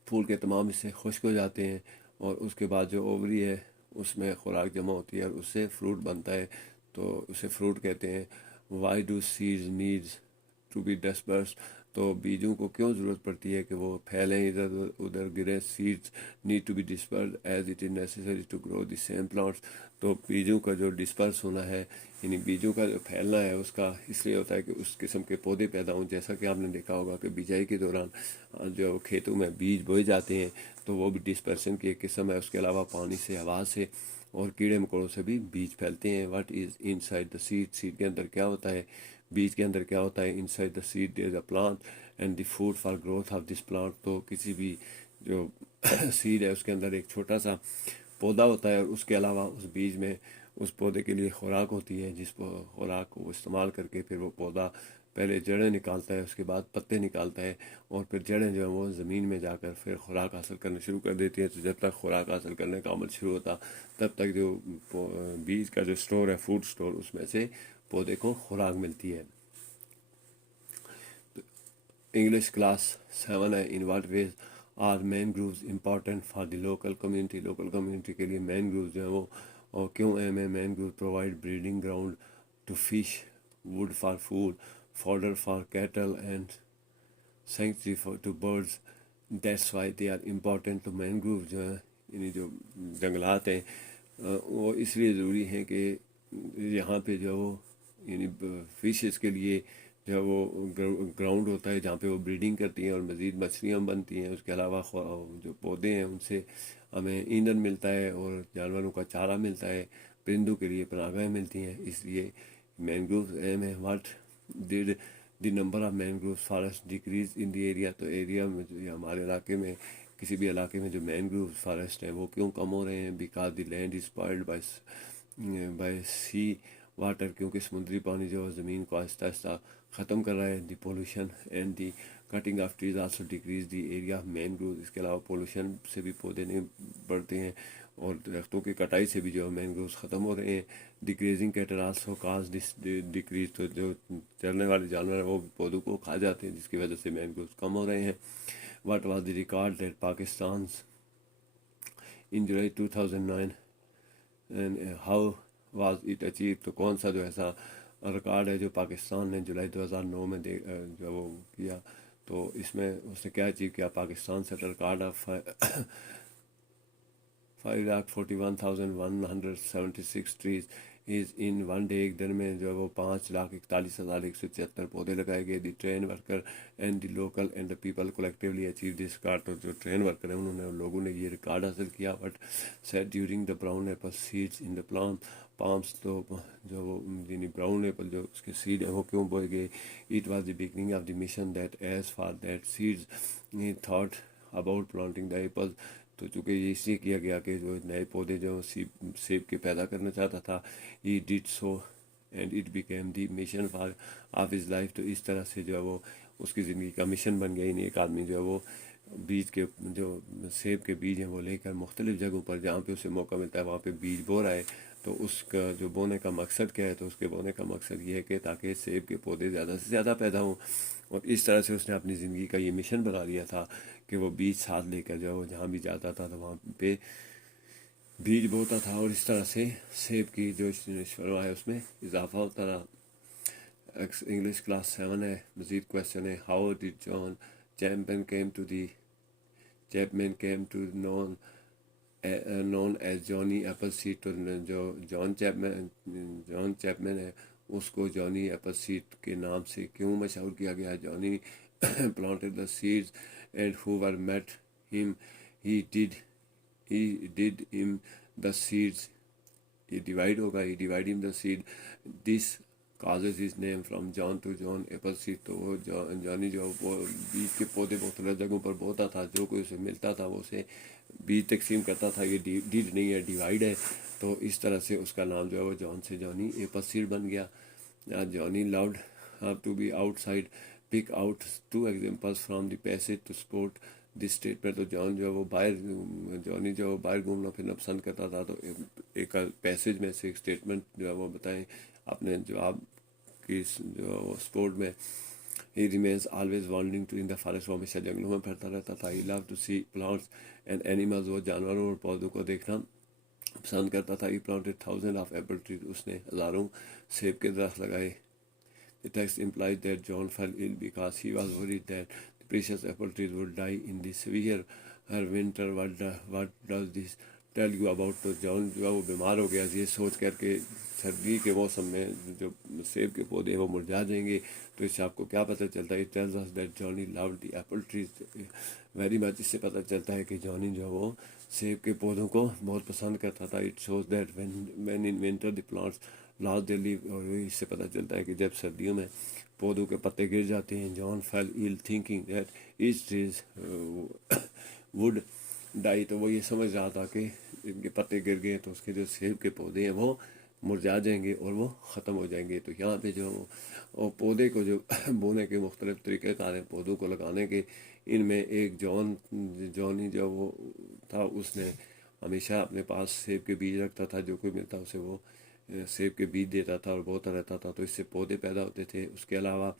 پھول کے تمام حصے خشک ہو جاتے ہیں، اور اس کے بعد جو اووری ہے اس میں خوراک جمع ہوتی ہے اور اس سے فروٹ بنتا ہے، تو اسے فروٹ کہتے ہیں۔ Why do seeds needs to be disperse? تو بیجوں کو کیوں ضرورت پڑتی ہے کہ وہ پھیلیں، ادھر ادھر گریں؟ Seeds need to be disperse as it is necessary to grow the same plants. تو بیجوں کا جو ڈسپرس ہونا ہے، یعنی بیجوں کا جو پھیلنا ہے، اس کا اس لیے ہوتا ہے کہ اس قسم کے پودے پیدا ہوں۔ جیسا کہ آپ نے دیکھا ہوگا کہ بیجائی کے دوران جو کھیتوں میں بیج بوئے جاتے ہیں تو وہ بھی ڈسپرشن کی ایک قسم ہے۔ اس کے علاوہ پانی سے، ہوا سے اور کیڑے مکوڑوں سے بھی بیج پھیلتے ہیں۔ What is inside the seed? Seed کے اندر کیا ہوتا ہے؟ بیج کے اندر کیا ہوتا ہے؟ Inside the seed there is a plant and the food for growth of this plant. تو کسی بھی جو سیڈ ہے اس کے اندر ایک چھوٹا سا پودا ہوتا ہے، اور اس کے علاوہ اس بیج میں اس پودے کے لیے خوراک ہوتی ہے، جس خوراک کو استعمال کر کے پھر وہ پودا پہلے جڑیں نکالتا ہے، اس کے بعد پتے نکالتا ہے، اور پھر جڑیں جو ہیں وہ زمین میں جا کر پھر خوراک حاصل کرنا شروع کر دیتی ہیں۔ تو جب تک خوراک حاصل کرنے کا عمل شروع ہوتا تب تک جو بیج کا جو سٹور ہے، فوڈ سٹور، اس میں سے پودے کو خوراک ملتی ہے۔ انگلش کلاس 7 ہے۔ In what ways are mangroves important for the local community? Local community کے لیے مینگرووز جو ہیں وہ اور کیوں اہم ہے؟ Mangroves provide breeding ground to fish, wood for food, fodder for cattle and sanctuary for to birds, that's why they are important. تو مینگروو جو ہیں، یعنی جو جنگلات ہیں، وہ اس لیے ضروری ہیں کہ یہاں پہ جو وہ یعنی فشز کے لیے جو وہ گراؤنڈ ہوتا ہے جہاں پہ وہ بریڈنگ کرتی ہیں اور مزید مچھلیاں بنتی ہیں۔ اس کے علاوہ جو پودے ہیں ان سے ہمیں ایندھن ملتا ہے اور جانوروں کا چارہ ملتا ہے، پرندوں کے لیے پناہ گاہیں ملتی ہیں، اس لیے مینگرووز اہم ہے۔ What did the number of mangrove forest decrease in the area? تو ایریا میں جو ہمارے علاقے میں، کسی بھی علاقے میں جو مینگروو فارسٹ ہیں وہ کیوں کم ہو رہے ہیں؟ Because the land is spoiled by sea water, کیونکہ سمندری پانی جو ہے زمین کو آہستہ آہستہ ختم کر رہا ہے۔ The pollution and the cutting of trees also decrease the area of mangrove. اس کے علاوہ پولوشن سے بھی پودے نہیں بڑھتے ہیں، اور درختوں کی کٹائی سے بھی جو ہے مینگرووز ختم ہو رہے ہیں۔ ڈیکریزنگ کیٹل آلسو کاز دس ڈیکریز۔ تو جو چرنے والے جانور ہیں وہ پودوں کو کھا جاتے ہیں، جس کی وجہ سے مینگرووز کم ہو رہے ہیں۔ What was the record that Pakistan in July 2009 and how was it achieve? تو کون سا جو ایسا ریکارڈ ہے جو پاکستان نے جولائی 2009 میں جو وہ کیا؟ تو اس میں اس نے کیا اچیو کیا؟ پاکستان سے record of 5,41,176 trees is in one day. ایک دن میں جو ہے وہ 5,41,176 پودے لگائے گئے۔ The train worker and the local and the people collectively achieve this record. تو جو ٹرین ورکر ہیں انہوں نے، لوگوں نے یہ ریکارڈ حاصل کیا۔ But set during the brown apple seeds in the palms, تو جو وہ یعنی براؤن ایپل جو اس کے سیڈ ہیں وہ کیوں بوئے گئے؟ It was the beginning of the mission that as far that seeds thought about planting the apple. تو چونکہ یہ اس لیے کیا گیا کہ جو نئے پودے جو سیب کے پیدا کرنا چاہتا تھا، he did so and it became the mission for of his life. تو اس طرح سے جو ہے وہ اس کی زندگی کا مشن بن گیا۔ ایک آدمی جو ہے وہ بیج کے جو سیب کے بیج ہیں وہ لے کر مختلف جگہوں پر جہاں پہ اسے موقع ملتا ہے وہاں پہ بیج بو رہا ہے۔ تو اس کا جو بونے کا مقصد کیا ہے؟ تو اس کے بونے کا مقصد یہ ہے کہ تاکہ سیب کے پودے زیادہ سے زیادہ پیدا ہوں، اور اس طرح سے اس نے اپنی زندگی کا یہ مشن بنا لیا تھا کہ وہ بیج ساتھ لے کر جو ہے وہ جہاں بھی جاتا تھا تو وہاں پہ بیج بوتا تھا، اور اس طرح سے سیب کی جو شروع ہے اس میں اضافہ ہوتا رہا۔ انگلش کلاس 7 ہے۔ مزید کویشچن ہے۔ How did John Chapman came to the Chapman came to known as Johnny Appleseed. تو جو جان چیپمین ہے اس کو جانی ایپلسیڈ کے نام سے کیوں مشہور کیا گیا؟ جانی planted the seeds and whoever met him he did him the seeds. یہ ڈیوائڈ ہوگا، he divide him the seed. This causes his name from John to John Appleseed. تو وہ جانی جو بیج کے پودے مختلف جگہوں پر بوتا تھا، جو کوئی اسے ملتا تھا وہ اسے بیج تقسیم کرتا تھا. یہ ڈیڈ نہیں ہے، ڈیوائڈ ہے. تو اس طرح سے اس کا نام جو ہے وہ جان سے جانی ایپلسیڈ بن گیا. جانی loved to be outside. Pick out 2 examples from the passage to support this statement. تو جان جو ہے وہ جانی جو باہر گھومنا پھرنا پسند کرتا تھا. تو ایک پیسج میں سے ایک اسٹیٹمنٹ جو ہے وہ بتائیں اپنے جواب کی جو سپورٹ میں. He remains always wandering to in the forest. وہ ہمیشہ جنگلوں میں پھرتا رہتا تھا. He loved to see plants and animals. وہ جانوروں اور پودوں کو دیکھنا پسند کرتا تھا. He planted thousands of apple trees. اس نے ہزاروں سیب کے درخت لگائے. The text implies that John fell ill because he was worried that the precious apple trees would die in the severe winter. What does this tell you about? تو جان جو ہے وہ بیمار ہو گیا یہ سوچ کر کے سردی کے موسم میں جو سیب کے پودے ہیں وہ مرجھا جائیں گے. تو اس سے آپ کو کیا پتہ چلتا ہے؟ It tells us that Johnny loved the apple trees very much. اس سے پتہ چلتا ہے کہ جانی جو ہے وہ سیب کے پودوں کو بہت پسند کرتا تھا. It shows that when in winter the plants lost their leaves. اور اس سے پتہ چلتا ہے کہ جب سردیوں میں پودوں کے پتے گر جاتے ہیں. John fell ill thinking that each trees would die. تو وہ یہ سمجھ رہا تھا کہ ان کے پتے گر گئے تو اس کے جو سیب کے پودے ہیں وہ مرجھا جائیں گے اور وہ ختم ہو جائیں گے. تو یہاں پہ جو وہ پودے کو جو بونے کے مختلف طریقے کار ہیں پودوں کو لگانے کے، ان میں ایک جانی جو وہ تھا اس نے ہمیشہ اپنے پاس سیب کے بیج رکھتا تھا. جو کوئی ملتا اسے وہ سیب کے بیج دیتا تھا اور بوتا رہتا تھا. تو اس سے پودے پیدا ہوتے تھے. اس کے علاوہ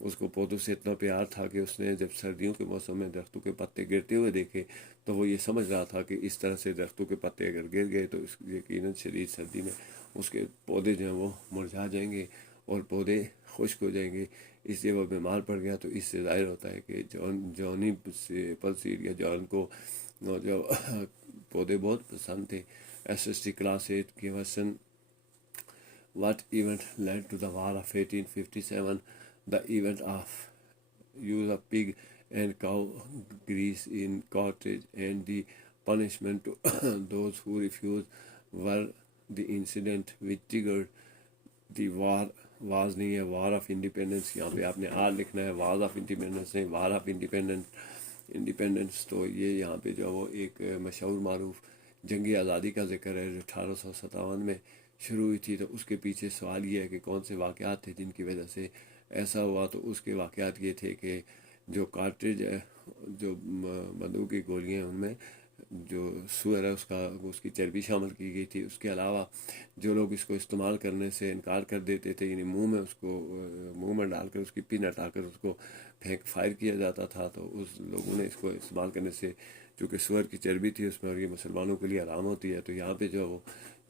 اس کو پودوں سے اتنا پیار تھا کہ اس نے جب سردیوں کے موسم میں درختوں کے پتے گرتے ہوئے دیکھے تو وہ یہ سمجھ رہا تھا کہ اس طرح سے درختوں کے پتے اگر گر گئے تو اس یقیناً شدید سردی میں اس کے پودے جو ہیں وہ مرجھا جائیں گے اور پودے خشک ہو جائیں گے. اس لیے وہ بیمار پڑ گیا. تو اس سے ظاہر ہوتا ہے کہ جانی ایپلسیڈ یا جان کو جو پودے بہت پسند تھے. SST Class 8 question: What event led to the War of 1857? The event of use of pig and cow grease in Carthage and the punishment to those who refused were the incident which triggered the war. Was نہیں ہے، war of independence. یہاں پہ آپ نے are لکھنا ہے، was of independence نہیں، war of independence. تو یہ یہاں پہ جو ہے وہ ایک مشہور معروف جنگی آزادی کا ذکر ہے جو 1857 میں شروع ہوئی تھی. تو اس کے پیچھے سوال یہ ہے کہ کون سے واقعات تھے جن کی وجہ سے ایسا ہوا. تو اس کے واقعات یہ تھے کہ جو کارٹریج ہے، جو بندوق کی گولیاں ان میں جو سور ہے اس کی چربی شامل کی گئی تھی. اس کے علاوہ جو لوگ اس کو استعمال کرنے سے انکار کر دیتے تھے، یعنی منہ میں ڈال کر اس کی پن ہٹا کر اس کو فائر کیا جاتا تھا. تو اس لوگوں نے اس کو استعمال کرنے سے، چونکہ سور کی چربی تھی اس میں اور یہ مسلمانوں کے لیے حرام ہوتی ہے، تو یہاں پہ جو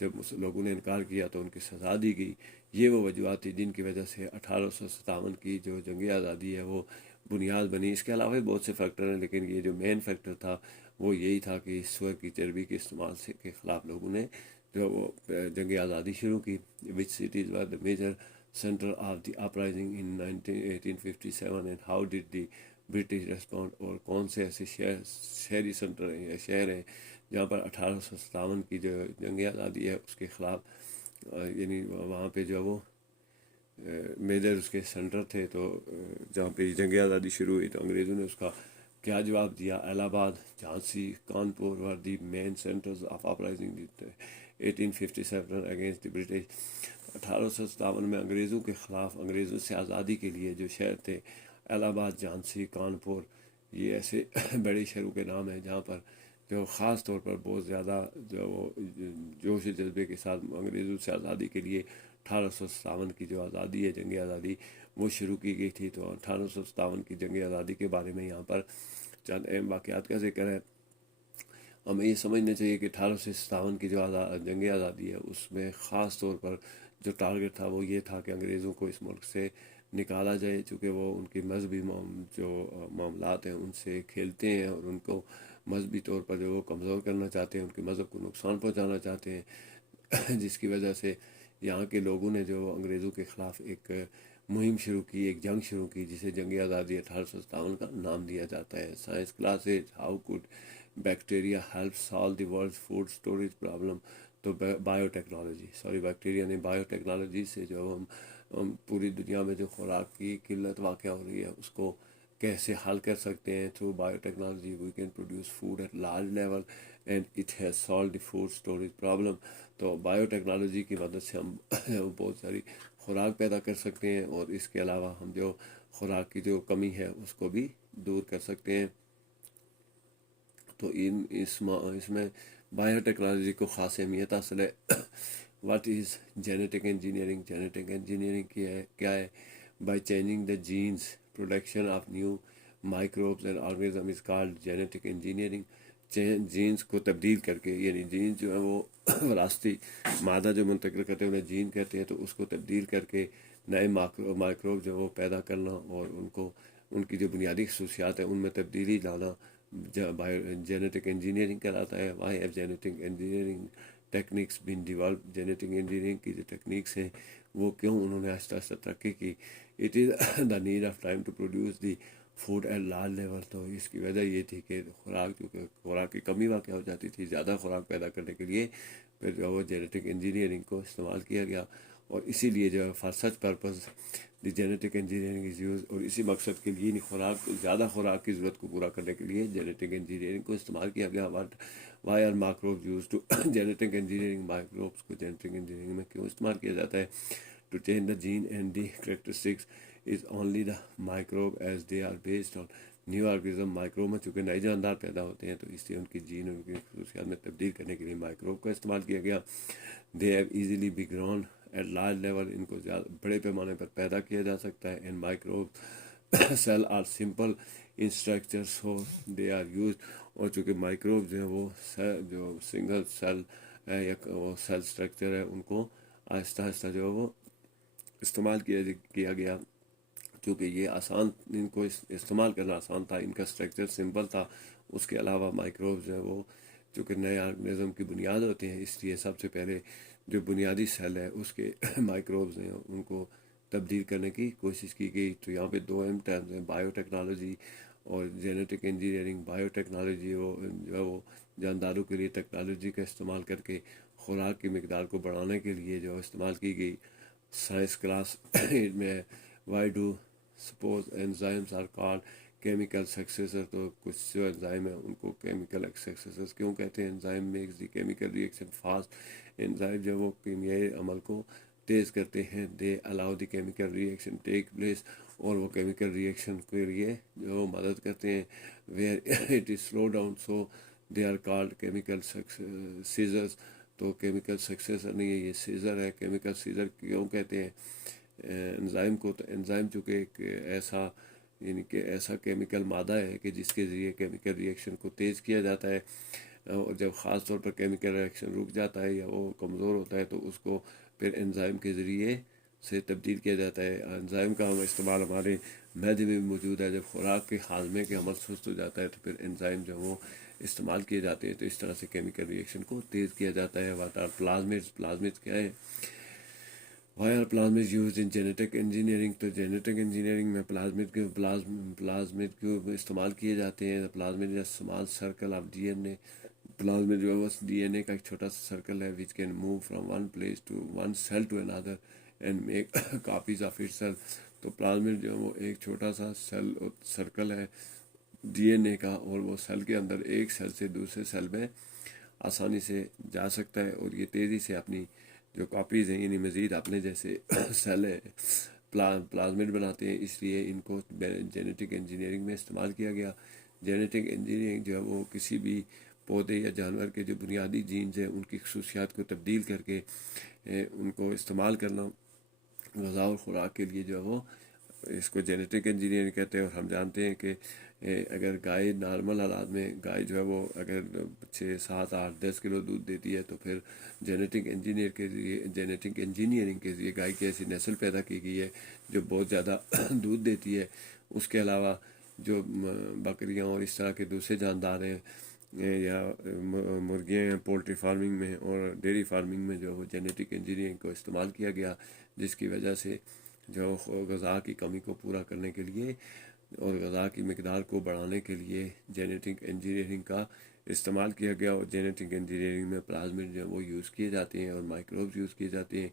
جب لوگوں نے انکار کیا تو ان کی سزا دی گئی. یہ وہ وجوہات تھی جن کی وجہ سے 1857 کی جو جنگی آزادی ہے وہ بنیاد بنی. اس کے علاوہ بھی بہت سے فیکٹر ہیں، لیکن یہ جو مین فیکٹر تھا وہ یہی تھا کہ سور کی چربی کے استعمال کے خلاف لوگوں نے جو وہ جنگ آزادی شروع کی. Which cities were the major center of the uprising in 1857 and how did the British respond. اور کون سے ایسے شہری سینٹر ہیں یا شہر ہیں جہاں پر 1857 کی جو جنگ آزادی ہے اس کے خلاف، یعنی وہاں پہ جو وہ میجر اس کے سینٹر تھے. تو جہاں پہ جنگ آزادی شروع ہوئی تو انگریزوں نے اس کا کیا جواب دیا؟ Allahabad, Jhansi, Kanpur were the main centers of uprising 1857 against the British. 1857 میں انگریزوں کے خلاف، انگریزوں سے آزادی کے لیے جو شہر تھے الہ آباد، جھانسی، کانپور، یہ ایسے بڑے شہروں کے نام ہیں جہاں پر جو خاص طور پر بہت زیادہ جو وہ جوش و جذبے کے ساتھ انگریزوں سے آزادی کے لیے 1857 کی جو آزادی ہے، جنگ آزادی، وہ شروع کی گئی تھی. تو 1857 کی جنگ آزادی کے بارے میں یہاں پر چند اہم واقعات کا ذکر ہے. ہمیں یہ سمجھنا چاہیے کہ 1857 کی جو جنگ آزادی ہے اس میں خاص طور پر جو ٹارگٹ تھا وہ یہ تھا کہ انگریزوں کو اس ملک سے نکالا جائے، چونکہ وہ ان کی مذہبی جو معاملات ہیں ان سے کھیلتے ہیں اور ان کو مذہبی طور پر جو وہ کمزور کرنا چاہتے ہیں، ان کے مذہب کو نقصان پہنچانا چاہتے ہیں، جس کی وجہ سے یہاں کے لوگوں نے جو انگریزوں کے خلاف ایک مہم شروع کی، ایک جنگ شروع کی، جسے جنگ آزادی 1857 کا نام دیا جاتا ہے۔ Science classes, how could bacteria help solve the world food storage problem, تو بایو ٹیکنالوجی بیکٹیریا نے بایو ٹیکنالوجی سے جو ہم پوری دنیا میں جو خوراک کی قلت واقع ہو رہی ہے اس کو کیسے حل کر سکتے ہیں۔ Through biotechnology we can produce food at large level and it has solve the food storage problem. تو بایو ٹیکنالوجی کی مدد سے ہم بہت ساری خوراک پیدا کر سکتے ہیں، اور اس کے علاوہ ہم جو خوراک کی جو کمی ہے اس کو بھی دور کر سکتے ہیں۔ تو اس میں بایو ٹیکنالوجی کو خاص اہمیت حاصل ہے۔ What is genetic engineering? Genetic engineering کیا ہے؟ By changing the genes production of new microbes and organism is called genetic engineering. Genes کو تبدیل کر کے، یعنی جینس جو ہے وہ وراثتی مادہ جو منتقل کرتے ہیں انہیں جین کہتے ہیں، تو اس کو تبدیل کر کے نئے مائکروب جو وہ پیدا کرنا اور ان کی جو بنیادی خصوصیات ہیں ان میں تبدیلی لانا جینیٹک انجینئرنگ کہلاتا ہے۔ Why have genetic engineering techniques been develop? Genetic engineering کی جو ٹیکنیکس ہیں وہ کیوں انہوں نے آہستہ آہستہ ترقی کی؟ It is the need of time to produce the food at large level. تو اس کی وجہ یہ تھی کہ خوراک کی کمی واقع ہو جاتی تھی، زیادہ خوراک پیدا کرنے کے لیے پھر جو وہ جینیٹک انجینئرنگ کو استعمال کیا گیا، اور اسی لیے جو ہے for such purpose the genetic engineering is use, اور اسی مقصد کے لیے زیادہ خوراک کی ضرورت کو پورا کرنے کے لیے جینیٹک انجینئرنگ کو استعمال کیا گیا۔ Why are microbes use to genetic engineering? Microbes کو جینیٹک انجینئرنگ میں کیوں استعمال کیا جاتا ہے؟ To change the gene and the characteristics is only the microbe as they are based on new organism. Microbe میں چونکہ نئے جاندار پیدا ہوتے ہیں تو اس لیے ان کی جین اور ان کی خصوصیات میں تبدیل کرنے کے لیے مائکروب کا استعمال کیا گیا۔ They have easily be grown at large level, ان کو زیادہ بڑے پیمانے پر پیدا کیا جا سکتا ہے۔ And microbe cell are simple in structure so they are use, اور چونکہ مائکروب جو ہے وہ جو سنگل سیل ہے یا وہ سیل اسٹرکچر ہے ان کو آہستہ آہستہ جو ہے وہ استعمال کیا گیا، کیونکہ یہ ان کو استعمال کرنا آسان تھا، ان کا اسٹرکچر سمپل تھا۔ اس کے علاوہ مائکروب جو ہے وہ چونکہ نئے آرگنزم کی بنیاد ہوتے ہیں، اس لیے سب سے پہلے جو بنیادی سیل ہے اس کے مائکروبز ہیں ان کو تبدیل کرنے کی کوشش کی گئی۔ تو یہاں پہ دو اہم ٹرمز ہیں، بایو ٹیکنالوجی اور جینیٹک انجینئرنگ۔ بایو ٹیکنالوجی جو ہے وہ جانداروں کے لیے ٹیکنالوجی کا استعمال کر کے خوراک کی مقدار کو بڑھانے کے لیے جو استعمال کی گئی۔ سائنس کلاس میں why do suppose enzymes are called chemical scissors? تو کچھ جو انزائم ہیں ان کو کیمیکل سکسیسرز کیوں کہتے ہیں؟ Enzyme makes the chemical reaction fast, enzyme جو وہ کیمیائی عمل کو تیز کرتے ہیں۔ دے الاؤ دی کیمیکل ریئیکشن ٹیک پلیس، اور وہ کیمیکل ریئیکشن کے لیے جو مدد کرتے ہیں۔ Where it is slow down so they are called chemical scissors. تو کیمیکل سکسیسر نہیں ہے، یہ سیزر ہے۔ کیمیکل سیزر کیوں کہتے ہیں انزائم کو؟ تو انزائم چونکہ ایک ایسا کیمیکل مادہ ہے کہ جس کے ذریعے کیمیکل ریئیکشن کو تیز کیا جاتا ہے، اور جب خاص طور پر کیمیکل ریئیکشن رک جاتا ہے یا وہ کمزور ہوتا ہے تو اس کو پھر انزائم کے ذریعے سے تبدیل کیا جاتا ہے۔ انزائم کا استعمال ہمارے معدے میں بھی موجود ہے، جب خوراک کے ہاضمے کے عمل سست ہو جاتا ہے تو پھر انزائم جو وہ استعمال کیے جاتے ہیں، تو اس طرح سے کیمیکل ریئیکشن کو تیز کیا جاتا ہے۔ What are پلازمڈز؟ پلازمڈز کیا ہے؟ Why are plasmid used in genetic engineering? تو جینیٹک انجینئرنگ میں پلازمڈ کیوں استعمال کیے جاتے ہیں؟ Plasmid is small circle of D N A. Plasmid جو ہے وہ ڈی این اے کا ایک چھوٹا سا سرکل ہے، which can move from one place to one cell to another and make copies of itself. تو پلازمڈ جو ہے وہ ایک چھوٹا سا سرکل ہے ڈی این اے کا، اور وہ سیل کے اندر ایک سیل سے دوسرے سیل میں آسانی سے جا سکتا ہے، اور یہ تیزی سے اپنی جو کاپیز ہیں یعنی مزید اپنے جیسے سیل ہیں پلازمڈ بناتے ہیں، اس لیے ان کو جینیٹک انجینئرنگ میں استعمال کیا گیا۔ جینیٹک انجینئرنگ جو ہے وہ کسی بھی پودے یا جانور کے جو بنیادی جینز ہیں ان کی خصوصیات کو تبدیل کر کے ان کو استعمال کرنا غذا اور خوراک کے لیے جو ہے وہ اس کو جینیٹک انجینئرنگ کہتے ہیں۔ اور ہم جانتے ہیں کہ اگر گائے نارمل حالات میں گائے جو ہے وہ اگر 6 7 8 10 کلو دودھ دیتی ہے، تو پھر جینیٹک انجینئرنگ کے ذریعے گائے کی ایسی نسل پیدا کی گئی ہے جو بہت زیادہ دودھ دیتی ہے۔ اس کے علاوہ جو بکریاں اور اس طرح کے دوسرے جاندار ہیں یا مرغیاں ہیں پولٹری فارمنگ میں اور ڈیری فارمنگ میں جو وہ جینیٹک انجینئرنگ کو استعمال کیا گیا، جس کی وجہ سے جو غذا کی کمی کو پورا کرنے کے لیے اور غذا کی مقدار کو بڑھانے کے لیے جینیٹک انجینئرنگ کا استعمال کیا گیا۔ اور جینیٹک انجینئرنگ میں پلازمڈ جو وہ یوز کیے جاتے ہیں اور مائکروبز یوز کیے جاتے ہیں۔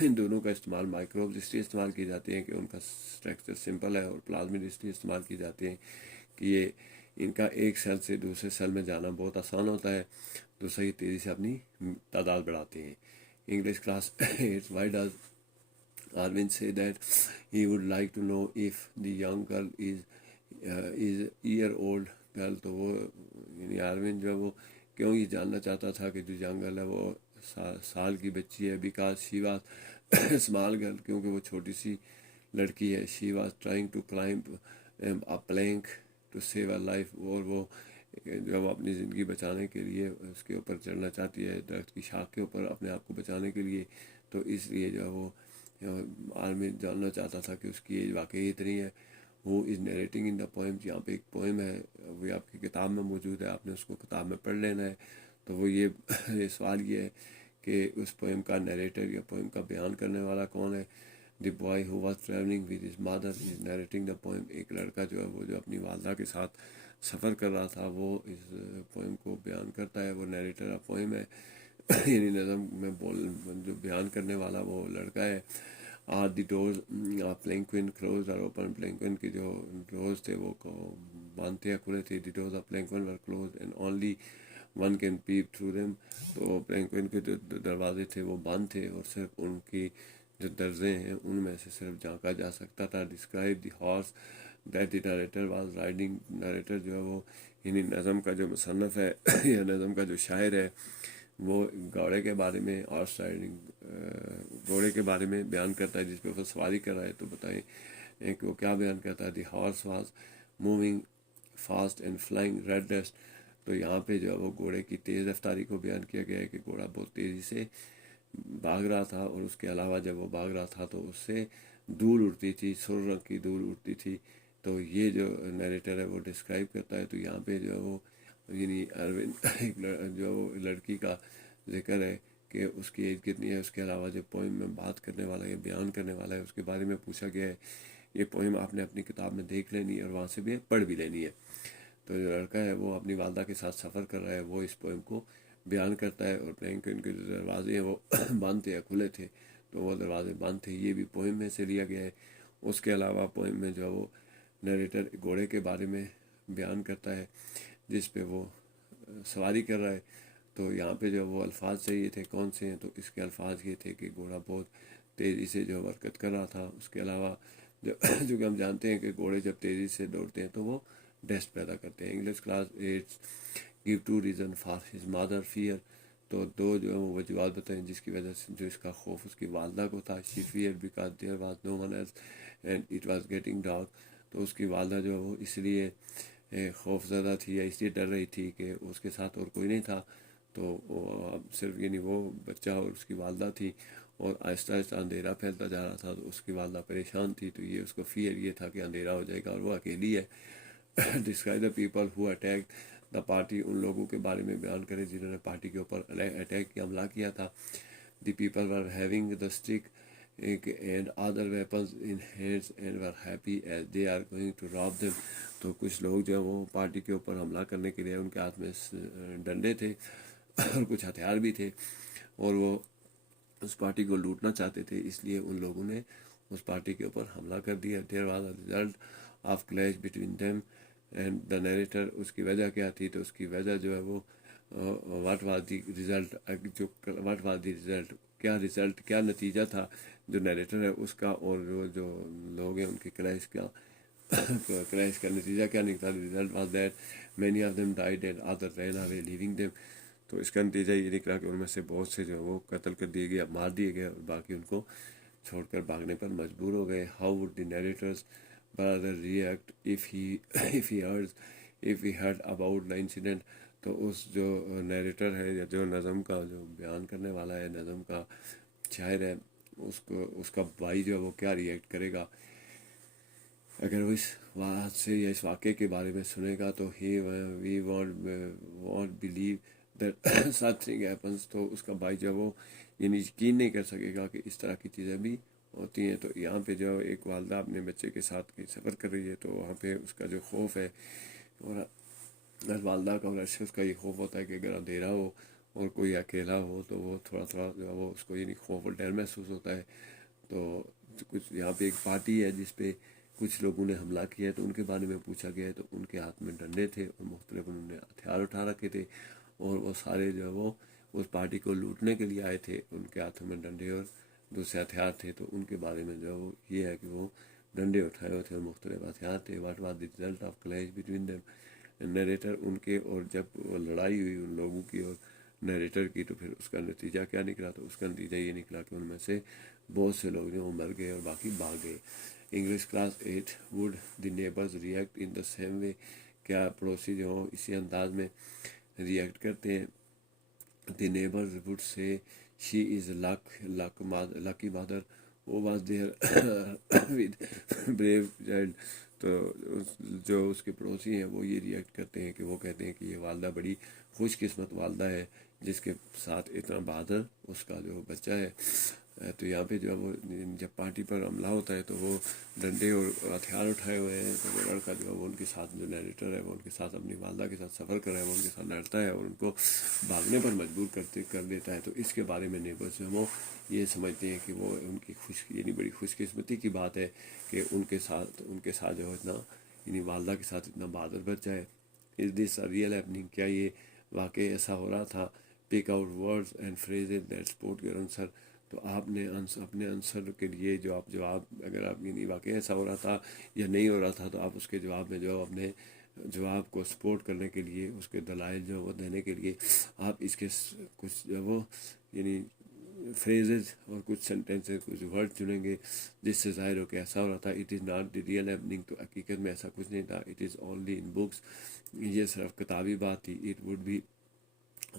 ان دونوں کا استعمال، مائکروبز اس لیے استعمال کیے جاتے ہیں کہ ان کا اسٹرکچر سمپل ہے، اور پلازمڈ اس لیے استعمال کیے جاتے ہیں کہ یہ ان کا ایک سیل سے دوسرے سیل میں جانا بہت آسان ہوتا ہے، دوسرا یہ تیزی سے اپنی تعداد بڑھاتے ہیں۔ English class 8 why does Arvind say that he would like to know if the young girl is year-old girl، تو وہ یعنی آروند جو ہے وہ کیوں یہ جاننا چاہتا تھا کہ جو ینگ گرل ہے وہ سال کی بچی ہے، because she was small girl, کیونکہ وہ چھوٹی سی لڑکی ہے۔ She was trying to climb a plank to save a life, اور وہ جو وہ اپنی زندگی بچانے کے لیے اس کے اوپر چڑھنا چاہتی ہے، درخت کی شاخ کے اوپر اپنے آپ کو بچانے کے لیے۔ تو اس لیے جو ہے وہ آرمی جاننا چاہتا تھا کہ اس کی ایج واقعی اتنی ہے۔ وہ از نیریٹنگ ان دا پوئم، یہاں پہ ایک پوئم ہے، وہ آپ کی کتاب میں موجود ہے، آپ نے اس کو کتاب میں پڑھ لینا ہے۔ تو وہ یہ سوال یہ ہے کہ اس پوئم کا نیریٹر یا پوئم کا بیان کرنے والا کون ہے؟ The boy who was travelling with his mother is نیریٹنگ the poem. ایک لڑکا جو ہے وہ جو اپنی والدہ کے ساتھ سفر کر رہا تھا، وہ اس پوئم کو بیان کرتا ہے، وہ نیریٹر آف پوئم ہے، یعنی نظم میں جو بیان کرنے والا وہ لڑکا ہے۔ دی ڈورز پلینکوئن کلوز اور اوپن، پلینکوئن کے جو ڈورز تھے وہ بند تھے یا کھلے تھے۔ The doors of palanquin were close and only one can peep through them, تو پلینکوئن کے جو دروازے تھے وہ بند تھے اور صرف ان کی جو درزے ہیں ان میں سے صرف جھانکا جا سکتا تھا۔ Describe the horse that the narrator was riding, narrator جو ہے وہ یعنی نظم کا جو مصنف ہے یا نظم کا جو شاعر ہے وہ گھوڑے کے بارے میں، ہارس رائڈنگ، گھوڑے کے بارے میں بیان کرتا ہے جس پہ وہ سواری کر رہا ہے۔ تو بتائیں کہ وہ کیا بیان کرتا ہے؟ The horse was moving fast and flying red dust, تو یہاں پہ جو ہے وہ گھوڑے کی تیز رفتاری کو بیان کیا گیا ہے کہ گھوڑا بہت تیزی سے بھاگ رہا تھا، اور اس کے علاوہ جب وہ بھاگ رہا تھا تو اس سے دھول اڑتی تھی، سرخ رنگ کی دھول اڑتی تھی۔ تو یہ جو نیریٹر ہے وہ ڈسکرائب کرتا ہے۔ تو یہاں پہ جو ہے وہ یعنی اروند جو وہ لڑکی کا ذکر ہے کہ اس کی ایج کتنی ہے، اس کے علاوہ جو پوئم میں بات کرنے والا ہے، بیان کرنے والا ہے، اس کے بارے میں پوچھا گیا ہے۔ یہ پوئم آپ نے اپنی کتاب میں دیکھ لینی ہے اور وہاں سے بھی پڑھ بھی لینی ہے۔ تو جو لڑکا ہے وہ اپنی والدہ کے ساتھ سفر کر رہا ہے، وہ اس پوئم کو بیان کرتا ہے، اور پلینکوئن کے جو دروازے ہیں وہ بند تھے یا کھلے تھے، تو وہ دروازے بند تھے، یہ بھی پوئم میں سے لیا گیا ہے۔ اس کے علاوہ پوئم میں جو وہ نیریٹر گھوڑے کے بارے میں بیان کرتا ہے جس پہ وہ سواری کر رہا ہے۔ تو یہاں پہ جو وہ الفاظ چاہیے تھے کون سے ہیں، تو اس کے الفاظ یہ تھے کہ گھوڑا بہت تیزی سے جو حرکت کر رہا تھا۔ اس کے علاوہ جو کہ ہم جانتے ہیں کہ گھوڑے جب تیزی سے دوڑتے ہیں تو وہ ڈسٹ پیدا کرتے ہیں۔ English class 8 give 2 reason for his مادر فیئر، تو دو جو ہے وہ وجوہات بتائیں جس کی وجہ سے جو اس کا خوف اس کی والدہ کو تھا۔ She fear because there was no one else and it was getting dark, تو اس کی والدہ جو ہے وہ اس لیے خوف زدہ تھی یا اس لیے ڈر رہی تھی کہ اس کے ساتھ اور کوئی نہیں تھا، تو وہ صرف یعنی وہ بچہ اور اس کی والدہ تھی، اور آہستہ آہستہ اندھیرا پھیلتا جا رہا تھا، تو اس کی والدہ پریشان تھی، تو یہ اس کو فیئر یہ تھا کہ اندھیرا ہو جائے گا اور وہ اکیلی ہے۔ Describe the people who attack the party, ان لوگوں کے بارے میں بیان کرے جنہوں نے پارٹی کے اوپر اٹیک کی، حملہ کیا تھا۔ The people were having the stick and other weapons in hands and were happy as they are going to rob them, تو کچھ لوگ جو ہیں وہ پارٹی کے اوپر حملہ کرنے کے لیے ان کے ہاتھ میں ڈنڈے تھے اور کچھ ہتھیار بھی تھے، اور وہ اس پارٹی کو لوٹنا چاہتے تھے، اس لیے ان لوگوں نے اس پارٹی کے اوپر حملہ کر دیا۔ There was a result of clash between them and the narrator, اس کی وجہ کیا تھی؟ تو اس کی وجہ جو ہے وہ what was the result, what was the result, کیا ریزلٹ، کیا نتیجہ تھا جو نیریٹر ہے اس کا اور جو لوگ ہیں ان کے کلیش کا کریش کا نتیجہ کیا نکلا؟ Result was that many of them died and other ran away leaving them, تو اس کا نتیجہ یہ نکلا کہ ان میں سے بہت سے جو وہ قتل کر دیے گئے، مار دیے گئے، اور باقی ان کو چھوڑ کر بھاگنے پر مجبور ہو گئے۔ How would the narrators Brother react if he heard about the incident، تو اس جو نیریٹر ہے یا جو نظم کا جو بیان کرنے والا ہے، نظم کا شاعر ہے، اس کا بھائی جو ہے وہ کیا ریئیکٹ کرے گا؟ اگر وہ اس حادثے یا اس واقعے کے بارے میں سنے گا تو we want believe that such thing happens, تو اس کا بھائی جو ہے وہ یعنی یقین نہیں کر سکے گا کہ اس طرح کی چیزیں بھی ہوتی ہیں۔ تو یہاں پہ جو ایک والدہ اپنے بچے کے ساتھ کہیں سفر کر رہی ہے، تو وہاں پہ اس کا جو خوف ہے، اور ہر والدہ کا اور اس کا یہ خوف ہوتا ہے کہ اگر اندھیرا ہو اور کوئی اکیلا ہو تو وہ تھوڑا تھوڑا جو ہے وہ اس کو یعنی خوف اور ڈر محسوس ہوتا ہے۔ تو کچھ یہاں پہ ایک پارٹی ہے جس پہ کچھ لوگوں نے حملہ کیا ہے، تو ان کے بارے میں پوچھا گیا ہے، تو ان کے ہاتھ میں ڈنڈے تھے اور مختلف انہوں نے ہتھیار اٹھا رکھے تھے، اور وہ سارے جو ہے وہ اس پارٹی کو لوٹنے کے لیے آئے تھے، ان کے ہاتھوں میں ڈنڈے اور دوسرے ہتھیار تھے۔ تو ان کے بارے میں جو ہے وہ یہ ہے کہ وہ ڈنڈے اٹھائے ہوئے تھے اور مختلف ہتھیار تھے۔ What was the result of clash between them, narrator ان کے، اور جب وہ لڑائی ہوئی ان لوگوں کی اور نیریٹر کی، تو پھر اس کا نتیجہ کیا نکلا؟ تو اس کا نتیجہ یہ نکلا کہ ان میں سے بہت سے لوگ جو مر گئے اور باقی بھاگ گئے۔ English class 8 would the neighbours react in the same way, کیا پڑوسی جو ہوں اسی انداز میں ریئیکٹ کرتے ہیں؟ دی نیبرز وڈ سے شی از لکی مادر وہ was there with brave child, تو جو اس کے پڑوسی ہیں وہ یہ ریئیکٹ کرتے ہیں کہ وہ کہتے ہیں کہ یہ والدہ بڑی خوش قسمت والدہ ہے جس کے ساتھ اتنا بہادر اس کا جو بچہ ہے۔ تو یہاں پہ جو ہے وہ جب پارٹی پر حملہ ہوتا ہے تو وہ ڈنڈے اور ہتھیار اٹھائے ہوئے ہیں، تو وہ لڑکا جو ہے وہ ان کے ساتھ، جو نیریٹر ہے وہ ان کے ساتھ اپنی والدہ کے ساتھ سفر کر رہا ہے، وہ ان کے ساتھ لڑتا ہے اور ان کو بھاگنے پر مجبور کر دیتا ہے۔ تو اس کے بارے میں نیبرز جو وہ یہ سمجھتے ہیں کہ وہ ان کی یعنی بڑی خوش قسمتی کی بات ہے کہ ان کے ساتھ جو ہے اتنا یعنی والدہ کے ساتھ اتنا بہادر بچہ ہے۔ از دس ریئل ہیپننگ، کیا یہ واقعی ایسا ہو رہا تھا؟ Pick out words and phrases that support your answer, تو آپ نے اپنے آنسر کے لیے جو آپ جواب، اگر آپ یعنی واقعی ایسا ہو رہا تھا یا نہیں ہو رہا تھا، تو آپ اس کے جواب میں جو اپنے جواب کو سپورٹ کرنے کے لیے، اس کے دلائل جو وہ دینے کے لیے، آپ اس کے کچھ جو وہ یعنی فریزز اور کچھ سینٹینسز، کچھ ورڈ چنیں گے جس سے ظاہر ہو کہ ایسا ہو رہا تھا۔ It is not the real happening, تو حقیقت میں ایسا کچھ نہیں تھا۔ It is only in books, یہ صرف کتابی بات تھی۔ It would be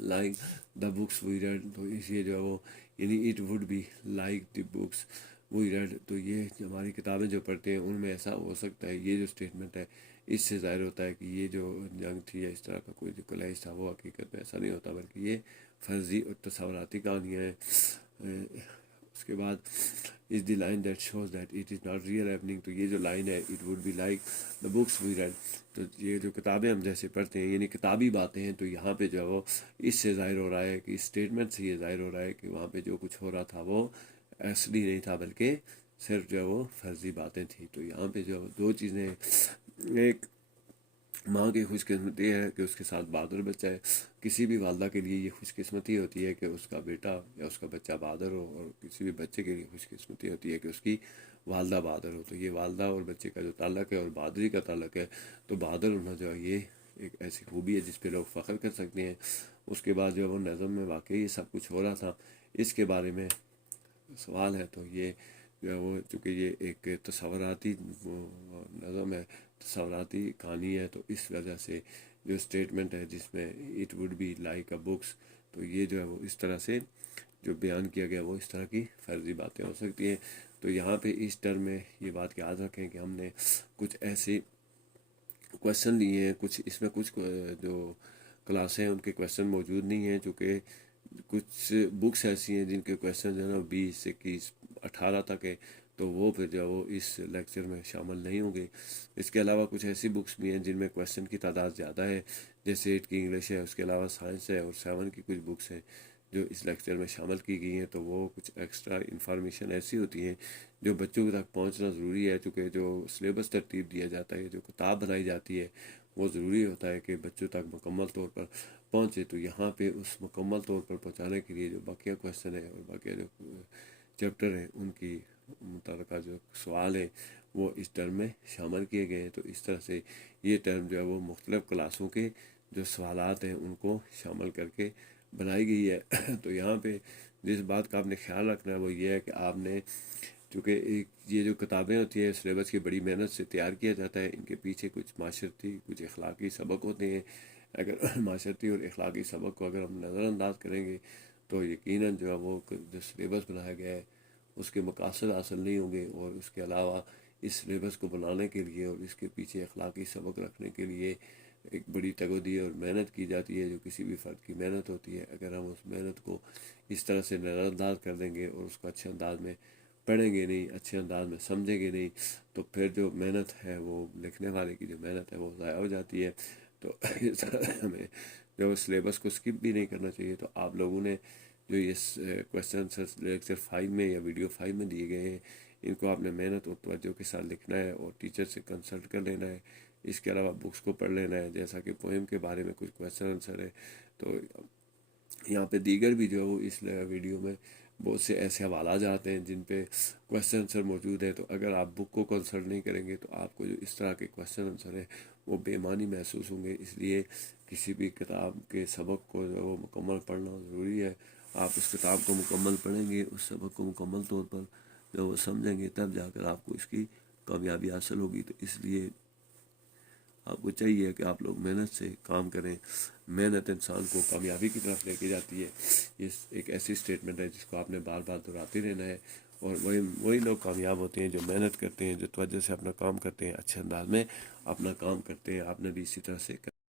like the books we read, تو اس لیے جو ہے وہ یعنی it would be like the books we read, تو یہ ہماری کتابیں جو پڑھتے ہیں ان میں ایسا ہو سکتا ہے۔ یہ جو اسٹیٹمنٹ ہے اس سے ظاہر ہوتا ہے کہ یہ جو جنگ تھی یا اس طرح کا کوئی جو کلیش تھا وہ حقیقت میں ایسا نہیں ہوتا، بلکہ یہ فرضی اور تصوراتی کہانیاں ہیں۔ اس کے بعد is the line that shows that it is not real happening, تو یہ جو لائن ہے it would be like the books we read, تو یہ جو کتابیں ہم جیسے پڑھتے ہیں یعنی کتابی باتیں ہیں، تو یہاں پہ جو ہے وہ اس سے ظاہر ہو رہا ہے کہ اس اسٹیٹمنٹ سے یہ ظاہر ہو رہا ہے کہ وہاں پہ جو کچھ ہو رہا تھا وہ اصلی نہیں تھا، بلکہ صرف جو ہے وہ فرضی باتیں تھیں۔ تو یہاں پہ جو دو چیزیں، ایک ماں کی خوش قسمتی ہے کہ اس کے ساتھ بہادر بچہ ہے، کسی بھی والدہ کے لیے یہ خوش قسمتی ہوتی ہے کہ اس کا بیٹا یا اس کا بچہ بہادر ہو، اور کسی بھی بچے کے لیے خوش قسمتی ہوتی ہے کہ اس کی والدہ بہادر ہو۔ تو یہ والدہ اور بچے کا جو تعلق ہے اور بہادری کا تعلق ہے، تو بہادر ہونا جو ہے یہ ایک ایسی خوبی ہے جس پہ لوگ فخر کر سکتے ہیں۔ اس کے بعد جو ہے وہ نظم میں واقعی یہ سب کچھ ہو رہا تھا، اس کے بارے میں سوال ہے۔ تو یہ جو ہے وہ چونکہ یہ ایک تصوراتی نظم ہے، تصوراتی کہانی ہے، تو اس وجہ سے جو اسٹیٹمنٹ ہے جس میں it would be like a books, تو یہ جو ہے وہ اس طرح سے جو بیان کیا گیا وہ اس طرح کی فرضی باتیں ہو سکتی ہیں۔ تو یہاں پہ اس ٹرم میں یہ بات یاد رکھیں کہ ہم نے کچھ ایسے کویشچن لیے ہیں، کچھ اس میں کچھ جو کلاسیں ہیں ان کے کویشچن موجود نہیں ہیں، چونکہ کچھ بکس ایسی ہیں جن کے کویشچن جو ہے نا 20 21 18 تک ہے، تو وہ پھر جو ہے وہ اس لیکچر میں شامل نہیں ہوں گے۔ اس کے علاوہ کچھ ایسی بکس بھی ہیں جن میں کویشچن کی تعداد زیادہ ہے، جیسے 8 کی انگلش ہے، اس کے علاوہ سائنس ہے، اور 7 کی کچھ بکس ہیں جو اس لیکچر میں شامل کی گئی ہیں۔ تو وہ کچھ ایکسٹرا انفارمیشن ایسی ہوتی ہیں جو بچوں تک پہنچنا ضروری ہے، چونکہ جو سلیبس ترتیب دیا جاتا ہے، جو کتاب بنائی جاتی ہے، وہ ضروری ہوتا ہے کہ بچوں تک مکمل طور پر پہنچے۔ تو یہاں پہ اس مکمل طور پر پہنچانے کے لیے جو باقیہ کویشچن ہے اور باقیہ جو چیپٹر ہیں ان کی متعلقہ جو سوال ہیں وہ اس ٹرم میں شامل کیے گئے ہیں۔ تو اس طرح سے یہ ٹرم جو ہے وہ مختلف کلاسوں کے جو سوالات ہیں ان کو شامل کر کے بنائی گئی ہے۔ تو یہاں پہ جس بات کا آپ نے خیال رکھنا ہے وہ یہ ہے کہ آپ نے، چونکہ یہ جو کتابیں ہوتی ہیں سلیبس کی بڑی محنت سے تیار کیا جاتا ہے، ان کے پیچھے کچھ معاشرتی کچھ اخلاقی سبق ہوتے ہیں۔ اگر معاشرتی اور اخلاقی سبق کو اگر ہم نظر انداز کریں گے تو یقیناً جو ہے وہ جو سلیبس بنایا گیا ہے اس کے مقاصد حاصل نہیں ہوں گے، اور اس کے علاوہ اس سلیبس کو بنانے کے لیے اور اس کے پیچھے اخلاقی سبق رکھنے کے لیے ایک بڑی تگودی اور محنت کی جاتی ہے، جو کسی بھی فرد کی محنت ہوتی ہے۔ اگر ہم اس محنت کو اس طرح سے نظر انداز کر دیں گے اور اس کو اچھے انداز میں پڑھیں گے نہیں، اچھے انداز میں سمجھیں گے نہیں، تو پھر جو محنت ہے وہ لکھنے والے کی جو محنت ہے وہ ضائع ہو جاتی ہے۔ تو اس طرح ہمیں جو سلیبس کو اسکپ بھی نہیں کرنا چاہیے۔ تو آپ لوگوں نے جو یہ کویسچن آنسر لیکچر 5 میں یا ویڈیو 5 میں دیے گئے ہیں، ان کو آپ نے محنت اور توجہ کے ساتھ لکھنا ہے اور ٹیچر سے کنسلٹ کر لینا ہے۔ اس کے علاوہ بکس کو پڑھ لینا ہے، جیسا کہ پوئم کے بارے میں کچھ کویسچن آنسر ہے، تو یہاں پہ دیگر بھی جو ہے وہ اس ویڈیو میں بہت سے ایسے حوالات جاتے ہیں جن پہ کویسچن آنسر موجود ہے۔ تو اگر آپ بک کو کنسلٹ نہیں کریں گے تو آپ کو جو اس طرح کے کویسچن آنسر ہیں وہ بے معنی محسوس ہوں گے۔ اس لیے کسی بھی کتاب کے سبق کو جو وہ مکمل پڑھنا ضروری ہے۔ آپ اس کتاب کو مکمل پڑھیں گے، اس سبق کو مکمل طور پر جو وہ سمجھیں گے، تب جا کر آپ کو اس کی کامیابی حاصل ہوگی۔ تو اس لیے آپ کو چاہیے کہ آپ لوگ محنت سے کام کریں۔ محنت انسان کو کامیابی کی طرف لے کے جاتی ہے۔ یہ ایک ایسی اسٹیٹمنٹ ہے جس کو آپ نے بار بار دہراتے رہنا ہے، اور وہی لوگ کامیاب ہوتے ہیں جو محنت کرتے ہیں، جو توجہ سے اپنا کام کرتے ہیں، اچھے انداز میں اپنا کام کرتے ہیں۔ آپ نے بھی اسی طرح سے